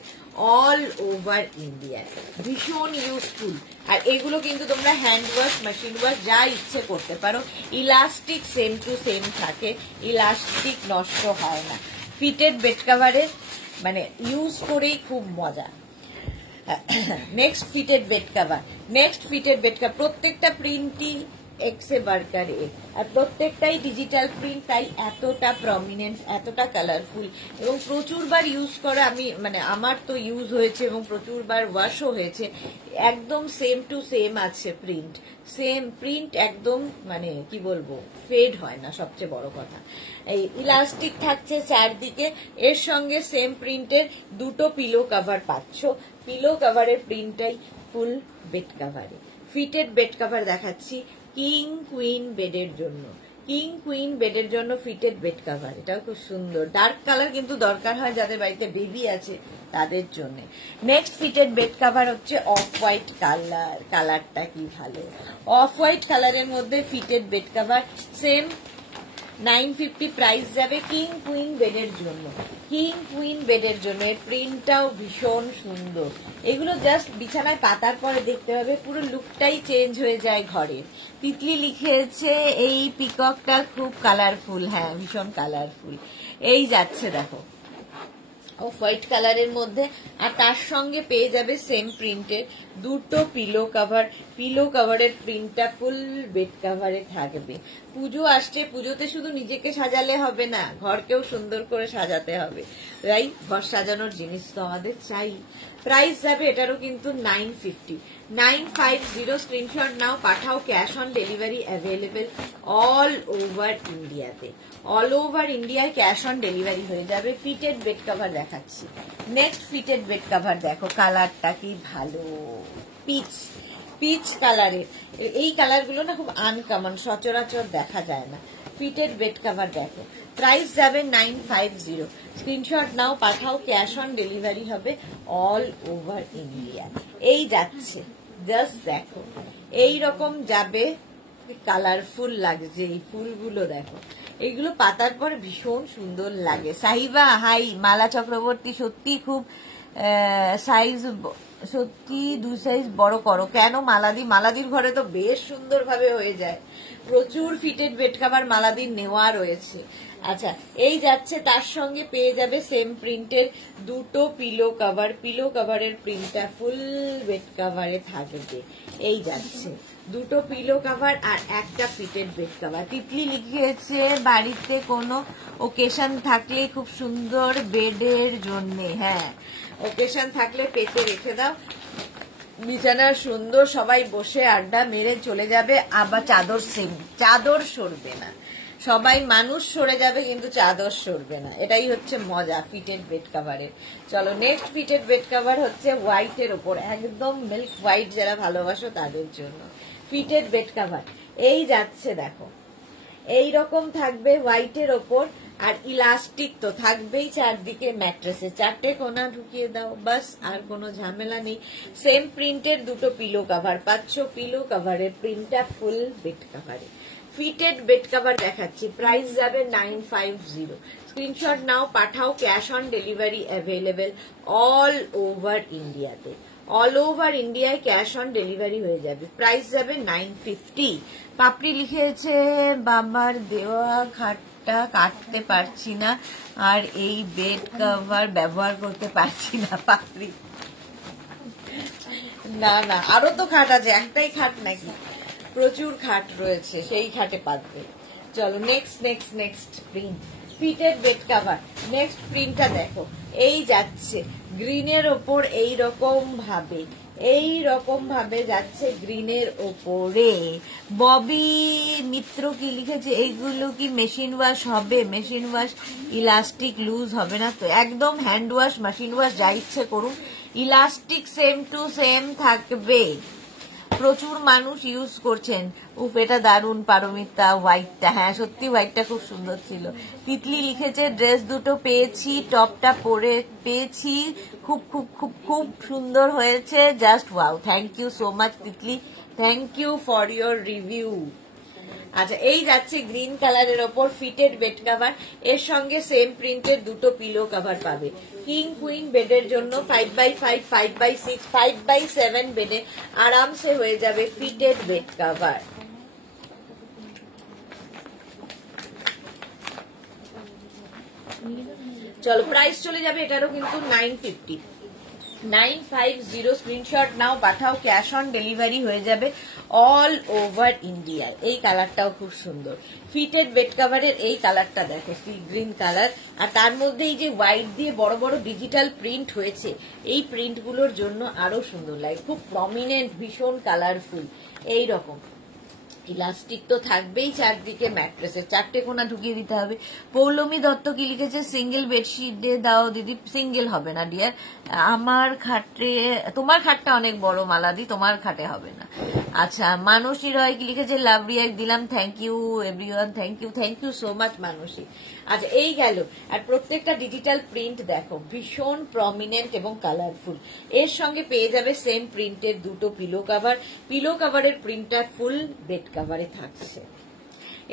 অল ওভার ইন্ডিয়া। ভীষণ ইউজফুল। আর এগুলো কিন্তু তোমরা হ্যান্ড ওয়াশ, মেশিন ওয়াশ যা ইচ্ছে করতে পারো। ইলাস্টিক সেম টু সেম থাকে, ইলাস্টিক নষ্ট হয় না। ফিটেড বেড কাভারের মানে ইউজ করেই খুব মজা। Next fitted bed cover, next fitted bed cover. প্রত্যেকটা প্রিন্টই এক্সে বার্কার এ, আর প্রত্যেকটাই ডিজিটাল প্রিন্ট, তাই এতটা প্রমিনেন্ট, এতটা কালারফুল এবং প্রচুরবার ইউজ করা। আমি মানে আমার তো ইউজ হয়েছে এবং প্রচুরবার ওয়াশও হয়েছে। একদম সেম টু সেম আছে প্রিন্ট, সেম প্রিন্ট একদম, মানে কি বলবো, ফেড হয় না। সবচেয়ে বড় কথা এই ইলাস্টিক থাকছে চারদিকে। এর সঙ্গে সেম প্রিন্টের দুটো পিলো কাভার পাচ্ছ। পিলো কাভারের প্রিন্টটাই ফুল বেড কাভারে। ফিটেড বেড কাভার দেখাচ্ছি কিং কুইন বেডের জন্য। কিং কুইন বেডের জন্য ফিটেড বেড কাভার, এটাও খুব সুন্দর। ডার্ক কালার কিন্তু দরকার হয় যাদের বাড়িতে বেবি আছে তাদের জন্য। নেক্সট ফিটেড বেড কাভার হচ্ছে অফ হোয়াইট কালার। কালারটা কি ভালো, অফ হোয়াইট কালারের মধ্যে fitted bed cover. Same 950 price যাবে কিং কুইন বেডের জন্য। কিং কুইন বেডের জন্য এর প্রিন্টটাও ভীষণ সুন্দর। এগুলো জাস্ট বিছানায় পাতার পরে দেখতে হবে, পুরো লুকটাই চেঞ্জ হয়ে যায় ঘরের। তিতলি লিখেছে এই পিককটা খুব কালারফুল। হ্যাঁ, ভীষণ কালারফুল। এই যাচ্ছে দেখো অফ হোয়াইট কালারের মধ্যে, আর তার সঙ্গে পেয়ে যাবে সেম প্রিন্টের দুটো পিলো কাভার। পিলো কাভারের প্রিন্টটা ফুল বেড কাভারে থাকবে। পুজো আসছে, পুজোতে শুধু নিজেকে সাজালে হবে না, ঘরকেও সুন্দর করে সাজাতে হবে। তাই ঘর সাজানোর জিনিস তো আমাদের চাই। প্রাইস যাবে এটারও কিন্তু 950। স্ক্রিনশট নাও, পাঠাও, cash on delivery available all over ইন্ডিয়াতে। অল ওভার ইন্ডিয়ায় ক্যাশ অন ডেলিভারি হয়ে যাবে। ফিটেড বেড কাভার দেখাচ্ছি। নেক্সট ফিটেড বেড কাভার দেখো, কালারটা কি ভালো, পিচ পিচ কালারের। এই কালারগুলো না খুব আনকমন, সচরাচর দেখা যায় না। ফিটেড বেড কাভার দেখো, প্রাইস যাবে 950। স্ক্রিনশট নাও, পাঠাও, ক্যাশ অন ডেলিভারি হবে অল ওভার ইন্ডিয়া। এই যাচ্ছে, জাস্ট দেখো এই রকম যাবে। কালারফুল লাগছে, এই ফুলগুলো দেখো, এগুলো পাতার পরে ভীষণ সুন্দর লাগে। সাহিবা হাই, মালা চক্রবর্তী সত্যি খুব সাইজ, সত্যি 2 সাইজ বড় করো। কেন মালাদির ঘরে তো বেশ সুন্দর ভাবে হয়ে যায়। প্রচুর ফিটেড বেড কাভার মালাদির নেওয়া রয়েছে। আচ্ছা, এই যাচ্ছে, তার সঙ্গে পেয়ে যাবে সেম প্রিন্টের দুটো পিলো কাভার। পিলো কাভারের প্রিন্টটা ফুল বেড কাভারে থাকবে। এই যাচ্ছে দুটো পিলো কাভার আর একটা ফিটেড বেড কাভার। তিতলি লিখিয়েছে বাড়িতে কোনো ওকেশন থাকলে খুব সুন্দর বেডের জন্য। হ্যাঁ, ওকেশন থাকলে পেতে রেখে দাও, বিছানা সুন্দর, সবাই বসে আড্ডা মেরে চলে যাবে। আবার চাদর সরবে না, সবাই মানুষ সরে যাবে কিন্তু চাদর সরবে না। এটাই হচ্ছে মজা ফিটেড বেড কাভারের। চলো নেক্সট ফিটেড বেড কাভার হচ্ছে হোয়াইটের ওপর, একদম মিল্ক হোয়াইট যারা ভালোবাসো তাদের জন্য ফিটেড বেড কাভার। এই যাচ্ছে দেখো, এই রকম থাকবে হোয়াইটের ওপর, আর ইলাস্টিক তো থাকবেই চারদিকে। ম্যাট্রেসে 4টে কোনা ঢুকিয়ে দাও, বাস, আর কোনো ঝামেলা নেই। সেম প্রিন্টের দুটো পিলো কাভার পাচ্ছ। পিলো কাভারের প্রিন্টটা ফুল বেড কাভারে। ফিটেড বেড কাভার দেখাচ্ছি, প্রাইস যাবে 950। স্ক্রিনশট নাও, পাঠাও, cash on delivery available all over ইন্ডিয়াতে। অল ওভার ইন্ডিয়ায় ক্যাশ অন ডেলিভারি হয়ে যাবে। প্রাইস যাবে 950। পাপড়ি লিখেছে বাবার দেওয়া খাটটা কাটতে পারছি না, আর এই বেড কভার ব্যবহার করতে পারছি না। পাপড়ি না না, আরো তো খাট আছে, একটাই খাট নাকি? প্রচুর খাট রয়েছে, সেই খাটে পাতবে। চলো next next next print, fitted bed cover. Next প্রিন্টটা দেখো, এই যাচ্ছে গ্রিনের ওপর এই রকম ভাবে যাচ্ছে গ্রিনের ওপরে। ববি মিত্র কি লিখেছে, এইগুলো কি মেশিন ওয়াশ হবে? মেশিন ওয়াশ ইলাস্টিক লুজ হবে না তো? একদম হ্যান্ড ওয়াশ মেশিন ওয়াশ যা ইচ্ছে করুন, ইলাস্টিক সেম টু সেম থাকবে। প্রচুর মানুষ ইউজ করছেন। উফ, এটা দারুণ পারমিতা, হোয়াইটটা। হ্যাঁ সত্যি হোয়াইটটা খুব সুন্দর ছিল। তিতলি লিখেছে ড্রেস দুটো পেয়েছি, টপটা পরে পেয়েছি, খুব খুব খুব খুব সুন্দর হয়েছে, just wow. Thank you so much Titli, thank you for your review. আচ্ছা, এই যাচ্ছে গ্রিন কালারের ওপর ফিটেড বেড কভার, এর সঙ্গে সেম প্রিন্টের দুটো পিলো কভার পাবে। কিং কুইন বেডের জন্য 5x5, 5x6, 5x7 বেডে আরামসে হয়ে যাবে ফিটেড বেড কভার। চলো প্রাইস চলে যাবে এটারও কিন্তু 950। 950 স্ক্রিনশট নাও, পাঠাও, ক্যাশ অন ডেলিভারি হয়ে যাবে অল ওভার ইন্ডিয়া। এই কালারটাও খুব সুন্দর, ফিটেড বেড কভারের এই কালারটা দেখো, সি গ্রিন কালার, আর তার মধ্যে এই যে হোয়াইট দিয়ে বড় বড় ডিজিটাল প্রিন্ট হয়েছে, এই প্রিন্ট গুলোর জন্য আরো সুন্দর লাগে, খুব প্রমিনেন্ট, ভীষণ কালারফুল। এই রকম ইলাস্টিক তো থাকবেই চারদিকে, ম্যাট্রেসের 4টে কোনা ঢুকিয়ে দিতে হবে। পৌলমী দত্ত কি লিখেছে, সিঙ্গেল বেডশিট দিয়ে দাও দিদি। সিঙ্গেল হবে না ডিয়ার, আমার খাটে, তোমার খাটটা অনেক বড় মালাদি, তোমার খাটে হবে না। আচ্ছা, মানসী রয় কি লিখেছে, লাভ রিয়াক্ট দিলাম, thank you everyone, thank you so much Manasi. আচ্ছা, এই গেল। আর প্রত্যেকটা ডিজিটাল প্রিন্ট দেখো ভীষণ প্রমিনেন্ট এবং কালারফুল। এর সঙ্গে পেয়ে যাবে সেম প্রিন্টের দুটো পিলো কভার, পিলো কভারের প্রিন্টটা ফুল বেড কভারে থাকছে।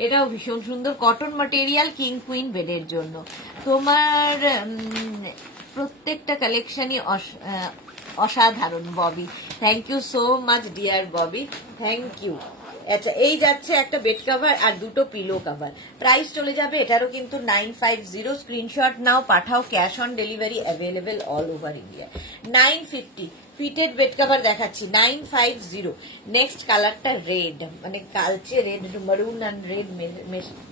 এটাও ভীষণ সুন্দর, কটন ম্যাটেরিয়াল, কিং কুইন বেডের জন্য। তোমার প্রত্যেকটা কালেকশনই অসাধারণ Bobby, thank you so much dear Bobby, thank you. আচ্ছা, এই যাচ্ছে একটা বেড কভার আর দুটো পিলো কভার, প্রাইস চলে যাবে এটারও কিন্তু 950। স্ক্রিনশট নাও, পাঠাও, cash on delivery available all over India. 950 fitted bed cover দেখাচ্ছি, 950। নেক্সট কালারটা রেড, মানে কালচে রেড, মারুন অ্যান্ড রেড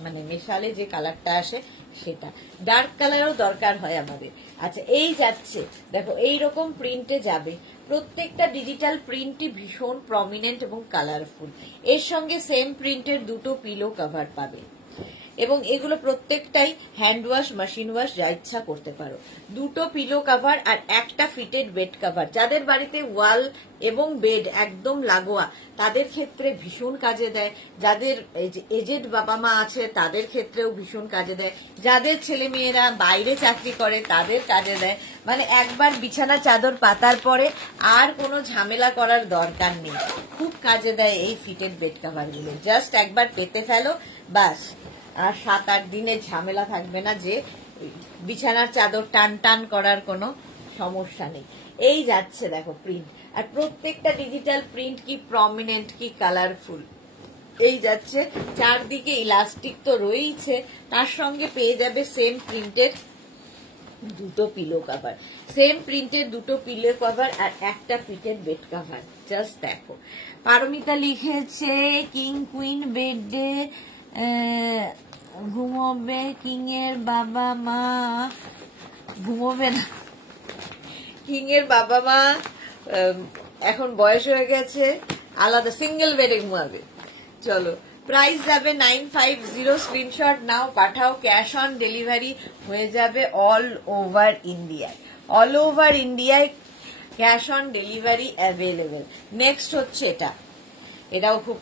মানে মেশালে যে কালারটা আসে সেটা, ডার্ক কালারও দরকার হয় আমাদের। আচ্ছা, এই যাচ্ছে দেখো, এইরকম প্রিন্টে যাবে, প্রত্যেকটা ডিজিটাল প্রিন্টই ভীষণ প্রমিনেন্ট এবং কালারফুল। এর সঙ্গে সেম প্রিন্টের দুটো পিলো কভার পাবে, এবং এগুলো প্রত্যেকটাই হ্যান্ড ওয়াশ মেশিন ওয়াশ যা ইচ্ছা করতে পারো। দুটো পিলো কভার আর একটা ফিটেড বেড কভার, যাদের বাড়িতে ওয়াল এবং বেড একদম লাগোয়া তাদের ক্ষেত্রে ভীষণ কাজে দেয়, যাদের এজেড বাবা মা আছে তাদের ক্ষেত্রেও ভীষণ কাজে দেয়, যাদের ছেলে মেয়েরা বাইরে চাকরি করে তাদের কাজে দেয়। মানে একবার বিছানা চাদর পাতার পরে আর কোনো ঝামেলা করার দরকার নেই, খুব কাজে দেয় এই ফিটেড বেড কভার গুলো। জাস্ট একবার পেতে ফেলো, বাস, আর 7-8 দিনের ঝামেলা থাকবে না, যে বিছানার চাদর টান টান করার কোনো সমস্যা নেই। এই যাচ্ছে দেখো প্রিন্ট, আর প্রত্যেকটা ডিজিটাল প্রিন্ট কি প্রমিনেন্ট, কি কালারফুল। এই যাচ্ছে, চারদিকে ইলাস্টিক তো রয়েছে, তার সঙ্গে পেয়ে যাবে সেম প্রিন্টের দুটো পিলো কভার, সেম প্রিন্টের দুটো পিলো কভার আর একটা ফিটেড বেড কভার। জাস্ট দেখো, পারমিতা লিখেছে কিং কুইন বেডে ঘুমোবে, কিং এর বাবা মা ঘুমোবে না, কিং এর বাবা মা এখন বয়স হয়ে গেছে, আলাদা সিঙ্গেল বেডে ঘুমাবে। চলো, প্রাইস যাবে 950। স্ক্রিনশট নাও, পাঠাও, ক্যাশ অন ডেলিভারি হয়ে যাবে অল ওভার ইন্ডিয়ায়, অল ওভার ইন্ডিয়ায় cash on delivery available. Next হচ্ছে এটা, এটাও খুব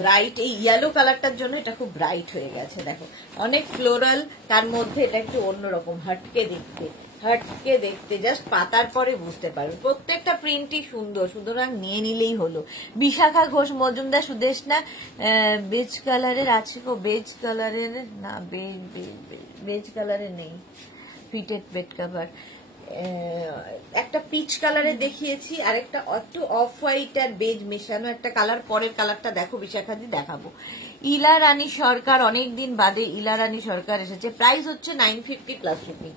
ব্রাইট, এই ইয়েলো কালারটার জন্য এটা খুব ব্রাইট হয়ে গেছে। দেখো, অনেক ফ্লোরাল, তার মধ্যে এটা একটু অন্যরকম হাটকে দেখতে, জাস্ট পাতার পরে বুঝতে পারবে। প্রত্যেকটা প্রিন্টই সুন্দর, সুতরাং নিয়ে নিলেই হলো। বিশাখা ঘোষ মজুমদার, সুদেশ না বেজ কালারের আছে গো, বেজ কালারের না, বেজ কালারে নেই ফিটেড বেড কভার। একটা পিচ কালারে দেখিয়েছি, আর একটা একটু অফ হোয়াইট আর বেজ মেশানো একটা কালার। পরের কালারটা দেখো বিশাখাদি, দেখাবো। ইলা রানী সরকার, অনেকদিন বাদে ইলা রানী সরকার এসেছে। প্রাইস হচ্ছে 950 plus shipping,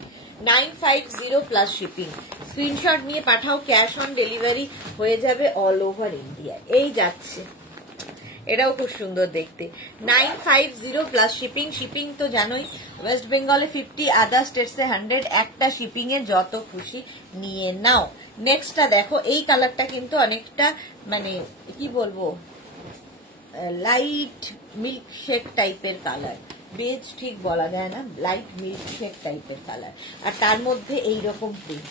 950 plus shipping. Screenshot নিয়ে পাঠাও, ক্যাশ অন ডেলিভারি হয়ে যাবে অল ওভার ইন্ডিয়া। এই যাচ্ছে, এটাও খুব সুন্দর দেখতে, 950 প্লাস শিপিং। শিপিং তো জানোই, ওয়েস্ট বেঙ্গলে 50, আদার স্টেটসে 100। একটা শিপিং এ যত খুশি নিয়ে নাও। নেক্সটটা দেখো, এই কালারটা কিন্তু অনেকটা মানে কি বলবো, লাইট মিল্ক শেক টাইপের কালার, বেজ ঠিক বলা যায় না, লাইট মিল্ক শেক টাইপের কালার। আর তার মধ্যে এইরকম প্রিন্ট,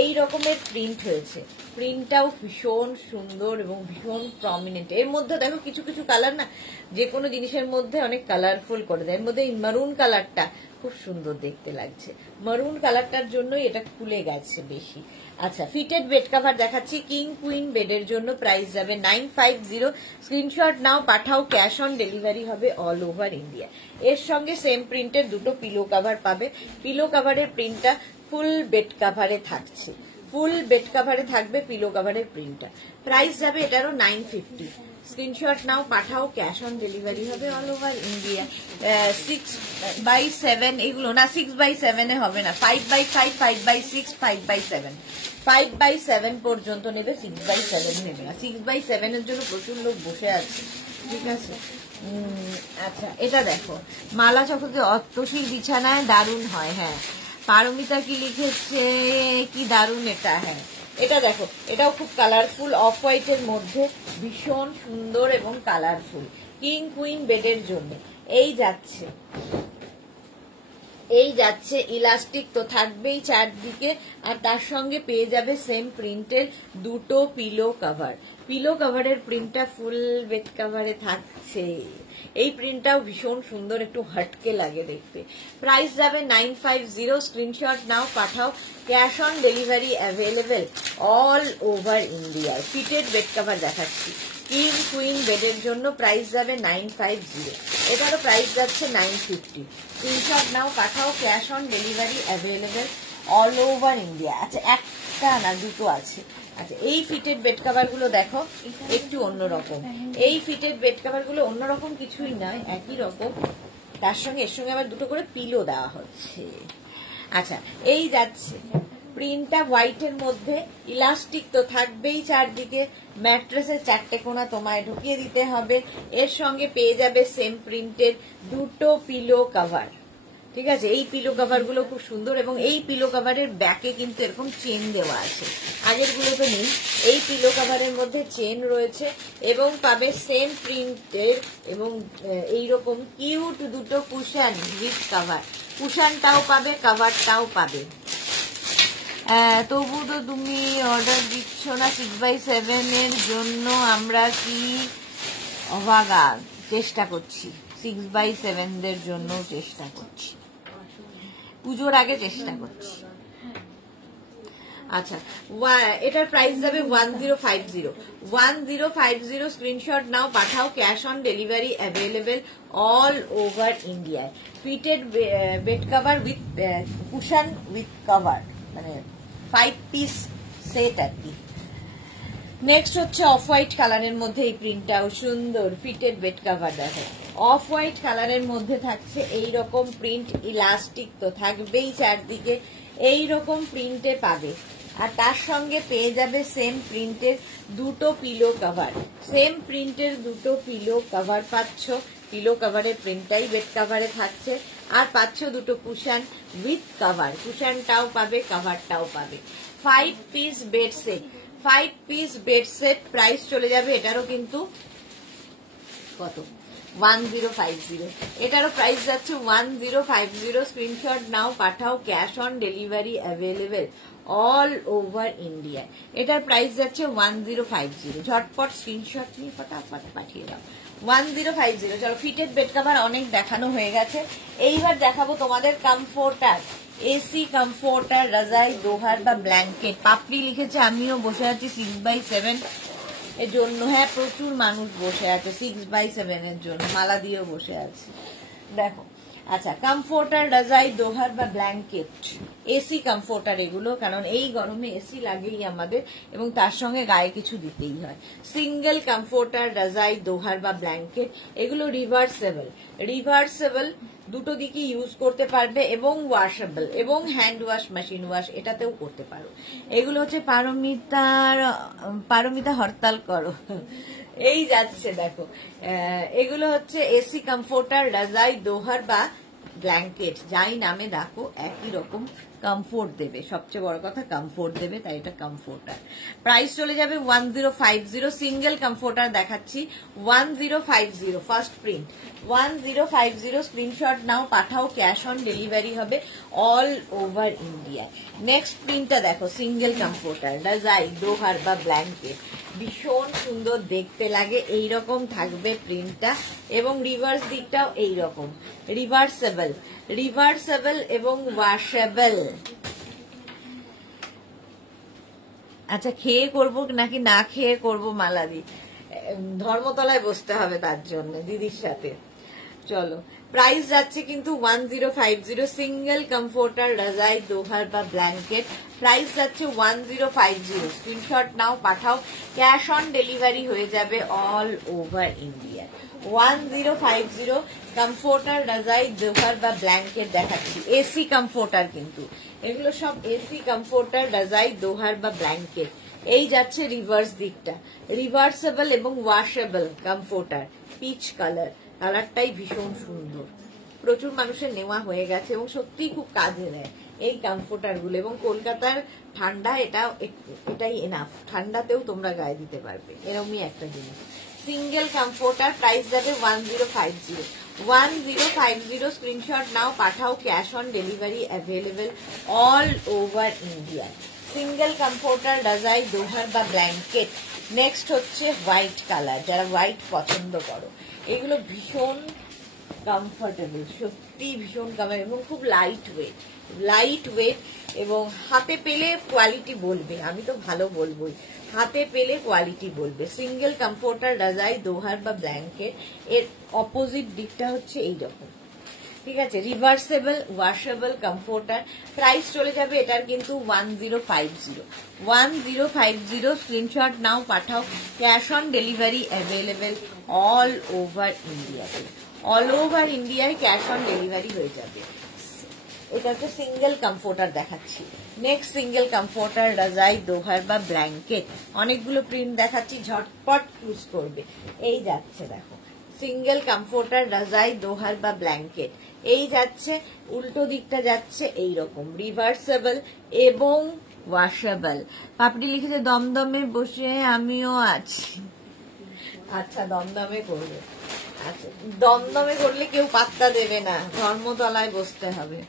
এই রকমের প্রিন্ট হয়েছে। প্রিন্টটাও ভীষণ সুন্দর এবং ভীষণ প্রমিনেন্ট। এর মধ্যে দেখো কিছু কিছু কালার না যে কোনো জিনিসের মধ্যে অনেক কালারফুল করে দেয়। এর মধ্যে এই মারুন কালারটা খুব সুন্দর দেখতে লাগছে, মারুন কালারটার জন্যই এটা খুলে গেছে বেশি। আচ্ছা, ফিটেড বেড কভার দেখাচ্ছি, কিং কুইন বেডের জন্য। প্রাইস যাবে 950। স্ক্রিনশট নাও, পাঠাও, ক্যাশ অন ডেলিভারি হবে অল ওভার ইন্ডিয়া। এর সঙ্গে সেম প্রিন্টের দুটো পিলো কভার পাবে। পিলো কভারের প্রিন্টটা ফুল বেড কভারে থাকছে, ফুল বেড কভারে থাকবে পিলো কভারের প্রিন্টটা। প্রাইস যাবে এটারও 950। স্ক্রিনশট নাও, পাঠাও, ক্যাশ অন ডেলিভারি হবে অল ওভার ইন্ডিয়া। 6x7 এগুলো না, 6x7 এ হবে না, 5x5, 5x6, 5x7, 5x7 পর্যন্ত নেবে, 6x7 নেবে না। 6x7 এর জন্য প্রচুর লোক বসে আছে, ঠিক আছে। আচ্ছা, এটা দেখো, মালা চক্রবর্তী, অত্যশীল বিছানায় দারুণ হয়। হ্যাঁ, পারমিতা কি লিখেছে, কি দারুণ এটা। হ্যাঁ, এটা দেখো, এটাও খুব কালারফুল, অফ হোয়াইটের মধ্যে ভীষণ সুন্দর এবং কালারফুল। কিং কুইন বেডের জন্য এই যাচ্ছে, এই যাচ্ছে। ইলাস্টিক তো থাকবেই চারদিকে, আর তার সঙ্গে পেয়ে যাবে সেম প্রিন্টের দুটো পিলো কভার। পিলো কভারের প্রিন্টটা ফুল বেড কভারে থাকছে। এই প্রিন্টটাও ভীষণ সুন্দর, একটু হটকে লাগে দেখতে। প্রাইস যাবে 950। স্ক্রিনশট নাও, পাঠাও, cash on delivery available all over India. Fitted bed cover দেখাচ্ছি, কিং কুইন বেডের জন্য। প্রাইস যাবে 950, এটারও প্রাইস যাচ্ছে 950। স্ক্রিনশট নাও, পাঠাও, cash on delivery available all over India. আচ্ছা, একটা না দুটো আছে। আচ্ছা, এই ফিটেড বেড কভার গুলো দেখো একটু অন্যরকম। এই ফিটেড বেড কভার গুলো অন্যরকম কিছুই নয়, একই রকম, তার সঙ্গে এর সঙ্গে আবার দুটো করে পিলো দেওয়া হচ্ছে। আচ্ছা, এই যাচ্ছে, প্রিন্টটা হোয়াইটের মধ্যে, ইলাস্টিক তো থাকবেই চারদিকে, ম্যাট্রেসের চারটে কোণা তোমায় ঢুকিয়ে দিতে হবে। এর সঙ্গে পেয়ে যাবে সেম প্রিন্টের দুটো পিলো কভার, ঠিক আছে। এই পিলো কভার গুলো খুব সুন্দর, এবং এই পিলো কভারের ব্যাকে কিন্তু এরকম চেন দেওয়া আছে, আগের গুলো তো নেই। এই পিলো কভারের মধ্যে চেন রয়েছে, এবং পাবে সেম প্রিন্টের এবং এইরকম কিউট দুটো কুশন উইথ কভার। কুশনটাও পাবে, কভারটাও পাবে। তবু তো তুমি অর্ডার দিচ্ছ না 6x7 এর জন্য, আমরা কি অভাগা? চেষ্টা করছি, 6x7 দের জন্য চেষ্টা করছি, পুজোর আগে চেষ্টা করছি। আচ্ছা, এটার প্রাইস যাবে 1050। 1050 স্ক্রিনশট নাও, পাঠাও, cash on delivery available all over India. Fitted bed cover with cushion with cover, মানে 5 পিস সেট আর কি। নেক্সট হচ্ছে অফ হোয়াইট কালারের মধ্যে, এই প্রিন্টটাও সুন্দর। ফিটেড বেড কভার দেখো, অফ হোয়াইট কালারের মধ্যে থাকছে এইরকম প্রিন্ট, ইলাস্টিক তো থাকবেই চারদিকে, এইরকম প্রিন্টে পাবে। আর তার সঙ্গে পেয়ে যাবে সেম প্রিন্টের দুটো পিলো কভার, সেম প্রিন্টের দুটো পিলো কভার পাচ্ছ। পিলো কভারের প্রিন্টটাই বেড কভারে থাকছে, আর পাচ্ছ দুটো কুশন উইথ কভার। কুশনটাও পাবে, কভারটাও পাবে। 5 piece bed set, 5 piece bed set. Price চলে যাবে এটারও কিন্তু কত, 1050। এটারও প্রাইস যাচ্ছে 1050। স্ক্রিনশট নাও, পাঠাও, cash on delivery available all over India. এটার প্রাইস যাচ্ছে 1050। ঝটপট স্ক্রিনশট নিয়ে ফটাফট পাঠিয়ে দাও, 1050। চলো, ফিটেড বেড কভার অনেক দেখানো হয়ে গেছে, এইবার দেখাবো তোমাদের কমফোর্টার, এসি কমফোর্টার, রাজাই, দোহার বা ব্ল্যাঙ্কেট। পাপড়ি লিখেছে, আমিও বসে আছি 6x7 এর জন্য। হ্যাঁ, প্রচুর মানুষ বসে আছে 6x7 এর জন্য, মালা দিয়েও বসে আছে। দেখো, আচ্ছা, কমফোর্টার, রাজাই, দোহার বা ব্ল্যাঙ্কেট, এসি কমফোর্টার এগুলো, কারণ এই গরমে এসি লাগেই আমাদের এবং তার সঙ্গে গায়ে কিছু দিতেই হয়। সিঙ্গেল কমফোর্টার, রাজাই, দোহার বা ব্ল্যাঙ্কেট, এগুলো রিভার্সেবল দুটো দিকে ইউজ করতে পারবে এবং ওয়াশেবল এবং হ্যান্ড ওয়াশ, মেশিন ওয়াশ এটাতেও করতে পারো। এগুলো হচ্ছে পারমিতা হরতাল করো, এই যাচ্ছে দেখো। এগুলো হচ্ছে এসি কমফোর্টার, রাজাই, দোহার বা ব্ল্যাঙ্কেট, যাই নামে ডাকো একই রকম কমফোর্ট দেবে, সবচেয়ে বড় কথা কমফোর্ট দেবে, তাই এটা কমফোর্টার। প্রাইস চলে যাবে 1050। সিঙ্গেল কমফোর্টার দেখাচ্ছি 1050, ফার্স্ট প্রিন্ট 1050। স্ক্রিনশট নাও, পাঠাও, ক্যাশ অন ডেলিভারি হবে অল ওভার ইন্ডিয়া। নেক্সট প্রিন্টটা দেখো, সিঙ্গেল কমফোর্টার, রাজাই, দোহার বা ব্ল্যাঙ্কেট, ভীষণ সুন্দর দেখতে লাগে, এইরকম থাকবে প্রিন্টটা এবং রিভার্স দিকটাও এইরকম, রিভার্সেবল এবং ওয়াশেবল। আচ্ছা, খেয়ে করব নাকি না খেয়ে করব মালাদি? ধর্মতলায় বসতে হবে তার জন্য দিদির সাথে। চলো, প্রাইস যাচ্ছে কিন্তু 1050। সিঙ্গেল কমফোর্টার, রাজাই, দোহার বা ব্ল্যাঙ্কেট, প্রাইস যাচ্ছে 1050। স্ক্রিনশট নাও, পাঠাও, ক্যাশ অন ডেলিভারি হয়ে যাবে অল ওভার ইন্ডিয়া। 1050 কমফোর্টার, রাজাই, দোহার বা ব্ল্যাঙ্কেট দেখাচ্ছি, এসি কমফোর্টার কিন্তু এগুলো সব এসি কমফোর্টার, রাজাই, দোহার বা ব্ল্যাঙ্কেট। এই যাচ্ছে রিভার্স দিকটা, রিভার্সেবল এবং ওয়াশেবল কমফোর্টার, পিচ কালারটাই ভীষণ সুন্দর, প্রচুর মানুষের নেওয়া হয়ে গেছে এবং সত্যিই খুব কাজে দেয় এই কমফোর্টার গুলো। এবং কলকাতার ঠান্ডা এটাই এনাফ, ঠান্ডাতেও তোমরা গায়ে দিতে পারবে, এরকমই একটা জিনিস। সিঙ্গেল কমফোর্টার, প্রাইস যাবে 1050। স্ক্রিনশট নাও, পাঠাও, cash on delivery available all over India. Single comforter, রাজাই, দোহার বা ব্ল্যাঙ্কেট। নেক্সট হচ্ছে হোয়াইট কালার, যারা হোয়াইট পছন্দ করো, এগুলো ভীষণ কমফোর্টেবল, সত্যি ভীষণ কমফোর্টেবল এবং খুব লাইট ওয়েট এবং হাতে পেলে কোয়ালিটি বলবে, আমি তো ভালো বলবোই, হাতে পেলে কোয়ালিটি বলবে। সিঙ্গেল কমফোর্টার, রাজাই, দোহার বা ব্ল্যাঙ্কেট, এর অপোজিট দিকটা হচ্ছে এইরকম, ঠিক আছে, রিভার্সেবল ওয়াশেবল কমফোর্টার। প্রাইস চলে যাবে এটার কিন্তু 1050। স্ক্রিনশট নাও, পাঠাও, cash on delivery available all over ইন্ডিয়াতে, অল ওভার ইন্ডিয়ায় ক্যাশ অন ডেলিভারি হয়ে যাবে। এটা হচ্ছে সিঙ্গেল কমফোর্টার দেখাচ্ছি। নেক্সট সিঙ্গেল কমফোর্টার, রাজাই, দোহার বা ব্ল্যাঙ্কেট, অনেকগুলো প্রিন্ট দেখাচ্ছি, ঝটপট চুজ করবে। এই যাচ্ছে দেখো, সিঙ্গেল কমফোর্টার, রাজাই, দোহার বা ব্ল্যাঙ্কেট, এই যাচ্ছে, উল্টো দিকটা যাচ্ছে এইরকম, রিভার্সেবল এবং ওয়াশেবল। পাপড়ি লিখেছে দমদমে বসে আমিও আছি। আচ্ছা, দমদমে করবে, আচ্ছা দমদমে করলে কেউ পাত্তা দেবে না, ধর্মতলায় বসতে হবে।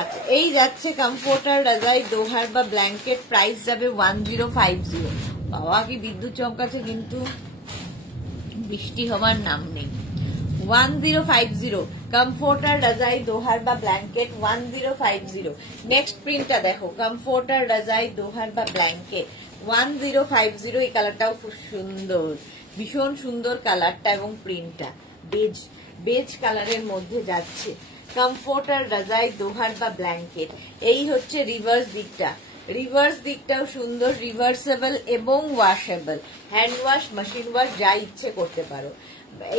আচ্ছা, এই যাচ্ছে কমফোর্টার, রাজাই, দোহার বা ব্ল্যাঙ্কেট, প্রাইস যাবে 1050। বাবা কি বিদ্যুৎ চমকাচ্ছে, কিন্তু বৃষ্টি হবার নাম নেই। 1050 কমফোর্টার, রাজাই, দোহার বা ব্ল্যাঙ্কেট, 1050। নেক্সট প্রিন্টটা দেখো, কমফোর্টার, রাজাই, দোহার বা ব্ল্যাঙ্কেট, 1050। এই কালারটাও খুব সুন্দর, ভীষণ সুন্দর কালারটা এবং প্রিন্টটা বেজ কালারের মধ্যে যাচ্ছে। কমফোর্টার, রাজাই, দোহার বা ব্ল্যাঙ্কেট, এই হচ্ছে রিভার্স দিকটাও সুন্দর, রিভার্সেবল এবং washable, hand wash, machine wash যা ইচ্ছে করতে পারো।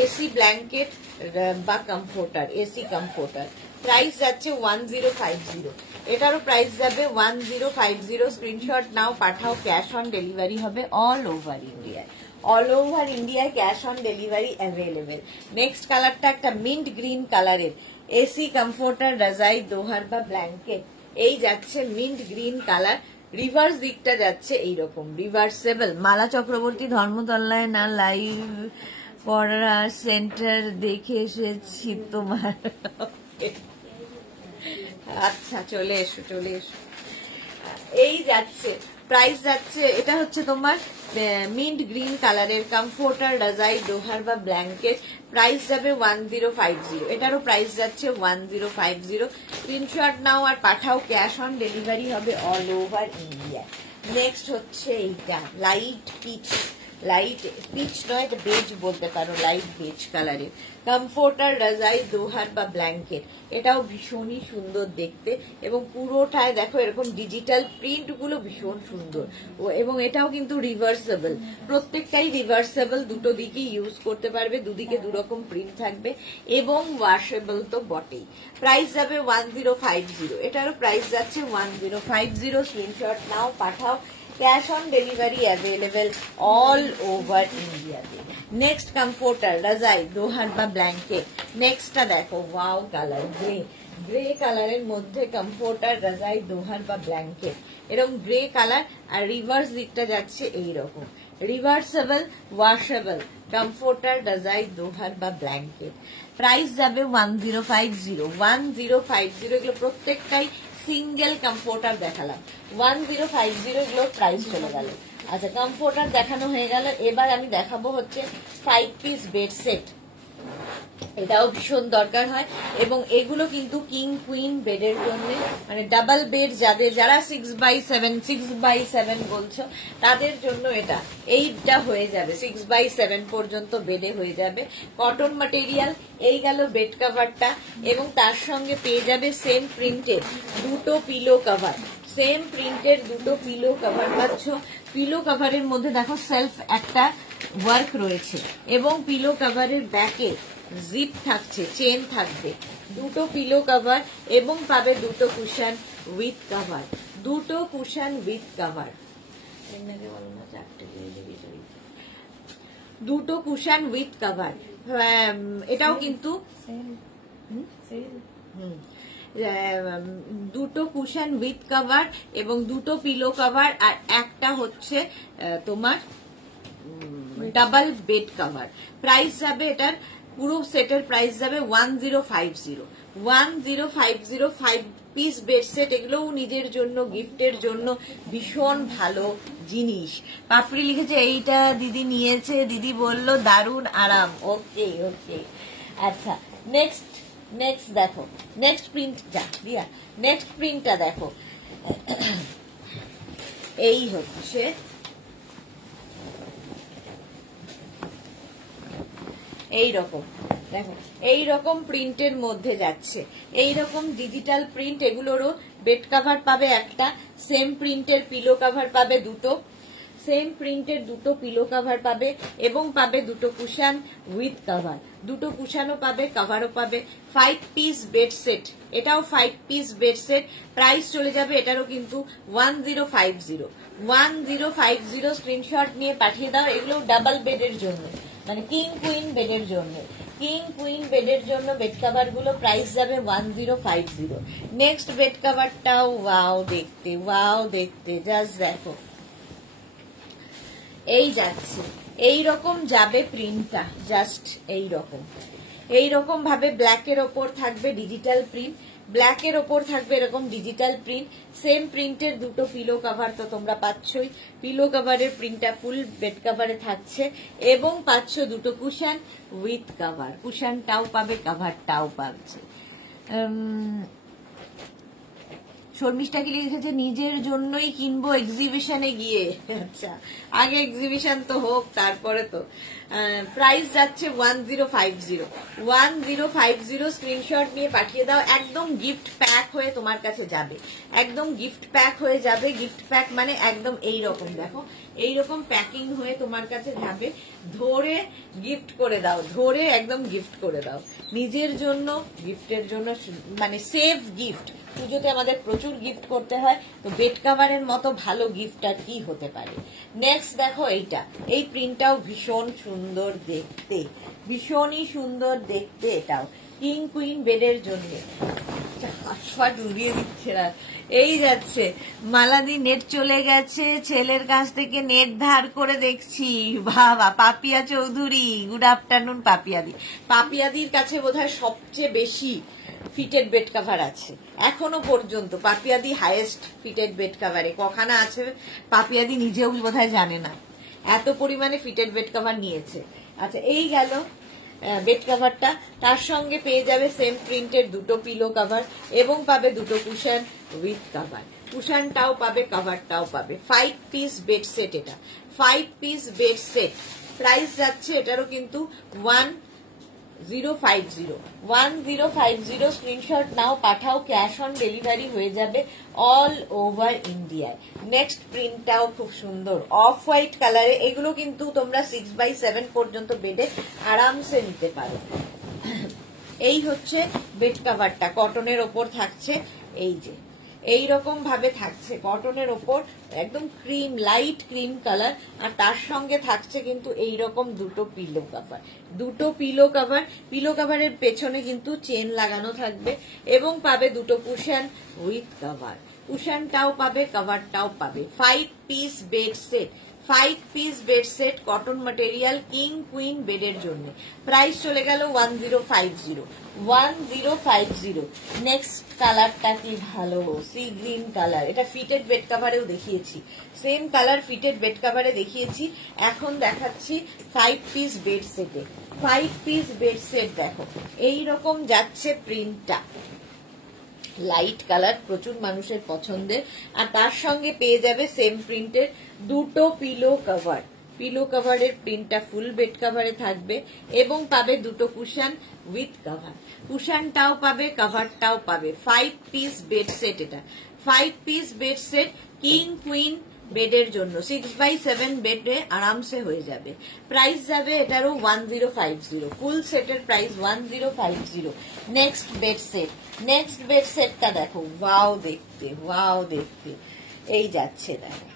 এসি ব্ল্যাঙ্কেট বা কমফোর্টার, এসি কমফোর্টার, প্রাইস যাচ্ছে 1050। এটারও প্রাইস যাবে 1050। স্ক্রিনশট নাও, পাঠাও, ক্যাশ অন ডেলিভারি হবে অল ওভার ইন্ডিয়ায় cash on delivery available. Next কালারটা একটা মিন্ট গ্রিন কালারের, এসি কমফোর্টার, রাজাই, দোহার বা ব্ল্যাঙ্কেট, এই যাচ্ছে মিন্ট গ্রিন কালার, রিভার্স দিকটা যাচ্ছে এইরকম, রিভার্সেবল। মালা চক্রবর্তী, ধর্মতলায় না লাইভ পড়া সেন্টার দেখে এসেছি তোমার। আচ্ছা, চলে এসো। এই যাচ্ছে, প্রাইস যাচ্ছে, এটা হচ্ছে তোমার মিন্ট গ্রিন কালারের কমফোর্টার, রাজাই, দোহার বা ব্ল্যাঙ্কেট, প্রাইস যাবে 1050। এটারও প্রাইস যাচ্ছে 1050। স্ক্রিনশট নাও আর পাঠাও, ক্যাশ অন ডেলিভারি হবে অল ওভার ইন্ডিয়া। নেক্সট হচ্ছে এইটা লাইট পিচ লাইট পিচ নয়, এটা বেজ বলতে পারো, লাইট বেজ কালারের কমফোর্টার রাজাই দোহার বা ব্ল্যাঙ্কেট। এটাও ভীষণই সুন্দর দেখতে এবং পুরোটায় দেখো এরকম ডিজিটাল প্রিন্ট গুলো ভীষণ সুন্দর। এবং এটাও কিন্তু রিভার্সেবল, প্রত্যেকটাই রিভার্সেবল, দুটো দিকেই ইউজ করতে পারবে, দুদিকে দুরকম প্রিন্ট থাকবে এবং ওয়াশেবল তো বটেই। প্রাইস যাবে 1050, এটারও প্রাইস যাচ্ছে 1050। স্ক্রিনশট নাও, পাঠাও। Cash on delivery available all over ইন্ডিয়াতে। নেক্সট কমফোর্টার রাজাই দোহার বা ব্ল্যাঙ্কেট। নেক্সটটা দেখো, ওয়াও কালার, গ্রে কালারের মধ্যে কমফোর্টার রাজাই দোহার বা ব্ল্যাঙ্কেট, এরকম গ্রে কালার। আর রিভার্স দিকটা যাচ্ছে এইরকম, রিভার্সেবল ওয়াশেবল কমফোর্টার রাজাই দোহার বা ব্ল্যাঙ্কেট। প্রাইস যাবে 1050, 1050। এগুলো প্রত্যেকটাই সিঙ্গেল কমফোর্টার দেখালাম, 1050 এগুলো প্রাইস চলে গেল। আচ্ছা, কমফোর্টার দেখানো হয়ে গেল, এবার আমি দেখাবো হচ্ছে 5 পিস বেড সেট। এটাও ভীষণ দরকার হয় এবং এগুলো কিন্তু কিং কুইন বেডের জন্য, মানে ডাবল বেড যারা 6x7 বলছো তাদের জন্য এটা এইটা হয়ে যাবে, 6x7 পর্যন্ত বেডে হয়ে যাবে। Cotton material. এই গেল বেড কভারটা এবং তার সঙ্গে পেয়ে যাবে সেম প্রিন্টের দুটো পিলো কভার, সেম প্রিন্টের দুটো পিলো কভার পাচ্ছ। পিলো কভারের মধ্যে দেখো সেলফ একটা ওয়ার্ক রয়েছে এবং পিলো কভারের ব্যাকে জিপ থাকছে, চেন থাকবে, দুটো পিলো কভার এবং পাবে দুটো কুশন উইথ কভার, দুটো কুশন উইথ কভার, দুটো কুশন উইথ কভার। এটাও কিন্তু দুটো কুশন উইথ কভার এবং দুটো পিলো কভার, আর একটা হচ্ছে তোমার ডাবল বেড কভার। প্রাইস যাবে এটার পুরো সেটের প্রাইস যাবে 1050, 1050। 5 পিস বেড সেট, এগুলোও নিজের জন্য গিফটের জন্য ভীষণ ভালো জিনিস। পাপড়ি লিখেছে এইটা দিদি নিয়েছে, দিদি বলল দারুণ আরাম। ওকে ওকে, আচ্ছা নেক্সট দেখো, নেক্সট প্রিন্ট যা দিয়া, নেক্সট প্রিন্টটা দেখো। এই হচ্ছে এইরকম, দেখো এইরকম প্রিন্টের মধ্যে যাচ্ছে, এইরকম ডিজিটাল প্রিন্ট। এগুলোরও বেড কভার পাবে একটা, সেম প্রিন্টের পিলো কভার পাবে দুটো, সেম প্রিন্টের দুটো পিলো কভার পাবে এবং পাবে দুটো কুশন উইথ কভার, দুটো কুশনও পাবে, কভারও পাবে। 5 পিস বেড সেট, এটাও 5 পিস বেড সেট। প্রাইস চলে যাবে এটারও কিন্তু 1050, 1050। স্ক্রিনশট নিয়ে পাঠিয়ে দাও। এগুলো ডাবল বেডের জন্য, মানে কিং কুইন বেডের জন্য, কিং কুইন বেডের জন্য বেড কভার গুলো। প্রাইস যাবে 1050। নেক্সট বেড কভারটাও ওয়াও দেখতে, জাস্ট দেখো এই যাচ্ছে, এইরকম যাবে প্রিন্টটা, জাস্ট এইরকম ভাবে ব্ল্যাকের ওপর থাকবে ডিজিটাল প্রিন্ট, ব্ল্যাকের ওপর থাকবে এরকম ডিজিটাল প্রিন্ট। সেম প্রিন্টের দুটো পিলো কভার তো তোমরা পাচ্ছই, পিলো কভারের প্রিন্টটা ফুল বেড কভারে থাকছে এবং পাচ্ছ দুটো কুশন উইথ কভার, কুশনটাও পাবে, কভারটাও পাচ্ছে। শর্মিষ্ঠা কি লিখেছে নিজের জন্যই কিনবো এক্সিবিশনে গিয়ে। আচ্ছা, আগে এক্সিবিশন তো হোক, তারপরে তো। প্রাইস যাচ্ছে 1050, 1050। স্ক্রিনশট নিয়ে পাঠিয়ে দাও। একদম গিফট প্যাক হয়ে তোমার কাছে যাবে, একদম গিফট প্যাক হয়ে যাবে। গিফট প্যাক মানে একদম এইরকম, দেখো এইরকম প্যাকিং হয়ে তোমার কাছে যাবে। ধরে গিফট করে দাও, ধরে একদম গিফট করে দাও নিজের জন্য, গিফটের জন্য, মানে সেফ গিফট। পুজোতে আমাদের প্রচুর গিফট করতে হয়, তো বেড কভারের মতো ভালো গিফট আর কি হতে পারে। নেক্সট দেখো এইটা, এই প্রিন্টটাও ভীষণ সুন্দর দেখতে, ভীষণই সুন্দর দেখতে। এটাও কিং কুইন বেডের জন্য। হাসফাট উড়িয়ে দিচ্ছে না, এই যাচ্ছে। মালাদি নেট চলে গেছে, ছেলের কাছ থেকে নেট ধার করে দেখছি। বাবা, পাপিয়া চৌধুরী, গুড আফটারনুন পাপিয়াদি। পাপিয়াদির কাছে বোধহয় সবচেয়ে বেশি ফিটেড বেড কভার আছে এখনো পর্যন্ত। পাপিয়াদি হাইয়েস্ট ফিটেড বেড কভারে কখানা আছে পাপিয়াদি নিজেও বোধহয় জানে না, এত পরিমাণে ফিটেড বেড কভার নিয়েছে। আচ্ছা, এই গেল বেড কাভারটা, তার সঙ্গে পেয়ে যাবে সেম প্রিন্টের দুটো পিলো কাভার এবং পাবে দুটো কুশন উইথ কাভার। কুশনটাও পাবে, কাভারটাও পাবে। 5 পিস বেড সেট, এটা 5 পিস বেড সেট। প্রাইস যাচ্ছে এটারও কিন্তু 1050 স্ক্রিনশট নাও, পাঠাও, ক্যাশ অন ডেলিভারি হয়ে যাবে অল ওভার ইন্ডিয়ায়। নেক্সট প্রিন্টটাও খুব সুন্দর, অফ হোয়াইট কালারে। এগুলো কিন্তু তোমরা 6x7 পর্যন্ত বেডে আরামসে নিতে পারো। এই হচ্ছে বেড কাভারটা, কটনের ওপর থাকছে, এই যে এইরকম ভাবে থাকছে কটনের ওপর, একদম ক্রিম, লাইট ক্রিম কালার। আর তার সঙ্গে থাকছে কিন্তু এইরকম দুটো পিলো কাভার, দুটো পিলো কাভার। পিলো কাভারের পেছনে কিন্তু চেন লাগানো থাকবে এবং পাবে দুটো কুশন উইথ কাভার। কুশনটাও পাবে, কাভারটাও পাবে। 5 piece bed set, 5 piece bed set, cotton material, king queen বেডের জন্য। প্রাইস চলে গেল 1050। নেক্সট কালারটা কি ভালো, সি গ্রিন কালার। এটা ফিটেড বেড কাভারেও দেখিয়েছি, সেম কালার ফিটেড বেড কাভারে দেখিয়েছি। এখন দেখাচ্ছি 5 পিস বেড সেটে। 5 পিস বেড সেট দেখো এইরকম যাচ্ছে প্রিন্টটা, লাইট কালার, প্রচুর মানুষের পছন্দের। আর তার সঙ্গে পেয়ে যাবে সেম প্রিন্টের দুটো পিলো কাভার। পিলো কাভারের প্রিন্টটা ফুল বেড কাভারে থাকবে এবং পাবে দুটো কুশন উইথ কাভার। কুশনটাও পাবে, কাভারটাও পাবে। 5 পিস বেড সেট, এটা 5 piece bed set, king queen বেডের জন্য। 6x7 বেডে আরামসে হয়ে যাবে। প্রাইস যাবে এটারও 1050। ফুল সেটের price 1050। Next bed set, next bed সেটটা দেখো, ওয়াও দেখতে, ওয়াও দেখতে। এই যাচ্ছে, দেখো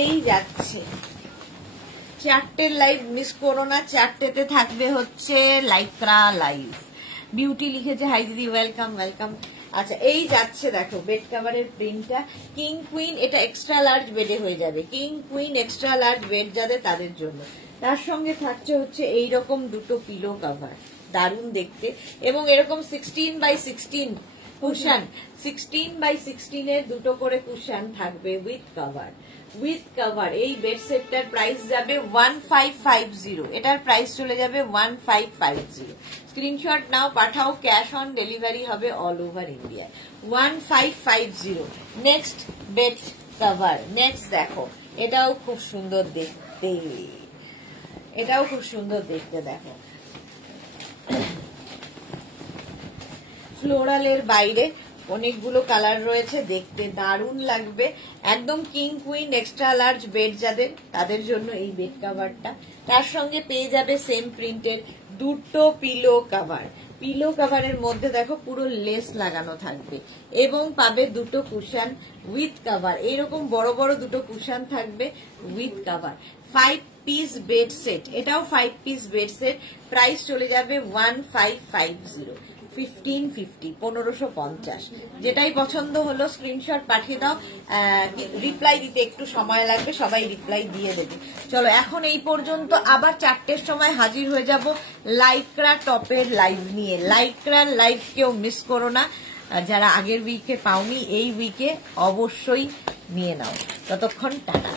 এই যাচ্ছে। 4টের লাইভ মিস করো না, 4টেতে থাকবে হচ্ছে লাইক্রা লাইভ। বিউটি লিখেছে, হাই দিদি, ওয়েলকাম ওয়েলকাম। আচ্ছা, এই যাচ্ছে দেখো বেড কাভারের প্রিন্টটা, কিং কুইন। এটা এক্সট্রা লার্জ বেডে হয়ে যাবে, king queen extra large bed যাদের তাদের জন্য। তার সঙ্গে থাকছে হচ্ছে এইরকম দুটো পিলো কাভার, দারুণ দেখতে। এবং এরকম 16x16 কুশন, 16x16 এর দুটো করে কুশন থাকবে উইথ কাভার, উইথ কাভার। এই বেড সেটটার প্রাইস যাবে 1550। এটার প্রাইস চলে যাবে 1550। স্ক্রিনশট নাও, পাঠাও, ক্যাশ অন ডেলিভারি হবে all over India. 1550। Next bed cover, next দেখো, এটাও খুব সুন্দর দেখতে, এটাও খুব সুন্দর দেখতে। দেখো ফ্লোরালের বাইরে অনেকগুলো কালার রয়েছে, দেখতে দারুণ লাগবে। একদম king queen extra large bed যাদের তাদের জন্য এই বেড কাভারটা। তার সঙ্গে পেয়ে যাবে সেম প্রিন্টের দুটো পিলো কাভার। পিলো কাভারের মধ্যে দেখো পুরো লেস লাগানো থাকবে এবং পাবে দুটো কুশন উইথ কাভার। এইরকম বড় বড় দুটো কুশন থাকবে with cover. 5 piece bed set, এটাও 5 পিস বেড সেট। প্রাইস চলে যাবে 1550, 1550। যেটাই পছন্দ হলো স্ক্রিনশট পাঠিয়ে দাও। রিপ্লাই দিতে একটু সময় লাগবে, সবাই রিপ্লাই দিয়ে দেবে। চলো এখন এই পর্যন্ত, আবার 4টের সময় হাজির হয়ে যাব লাইক্রা টপের লাইভ নিয়ে। লাইক্রার লাইভ কেউ মিস করো না, যারা আগের উইকে পাওনি এই উইকে অবশ্যই নিয়ে নাও। ততক্ষণ টাটা।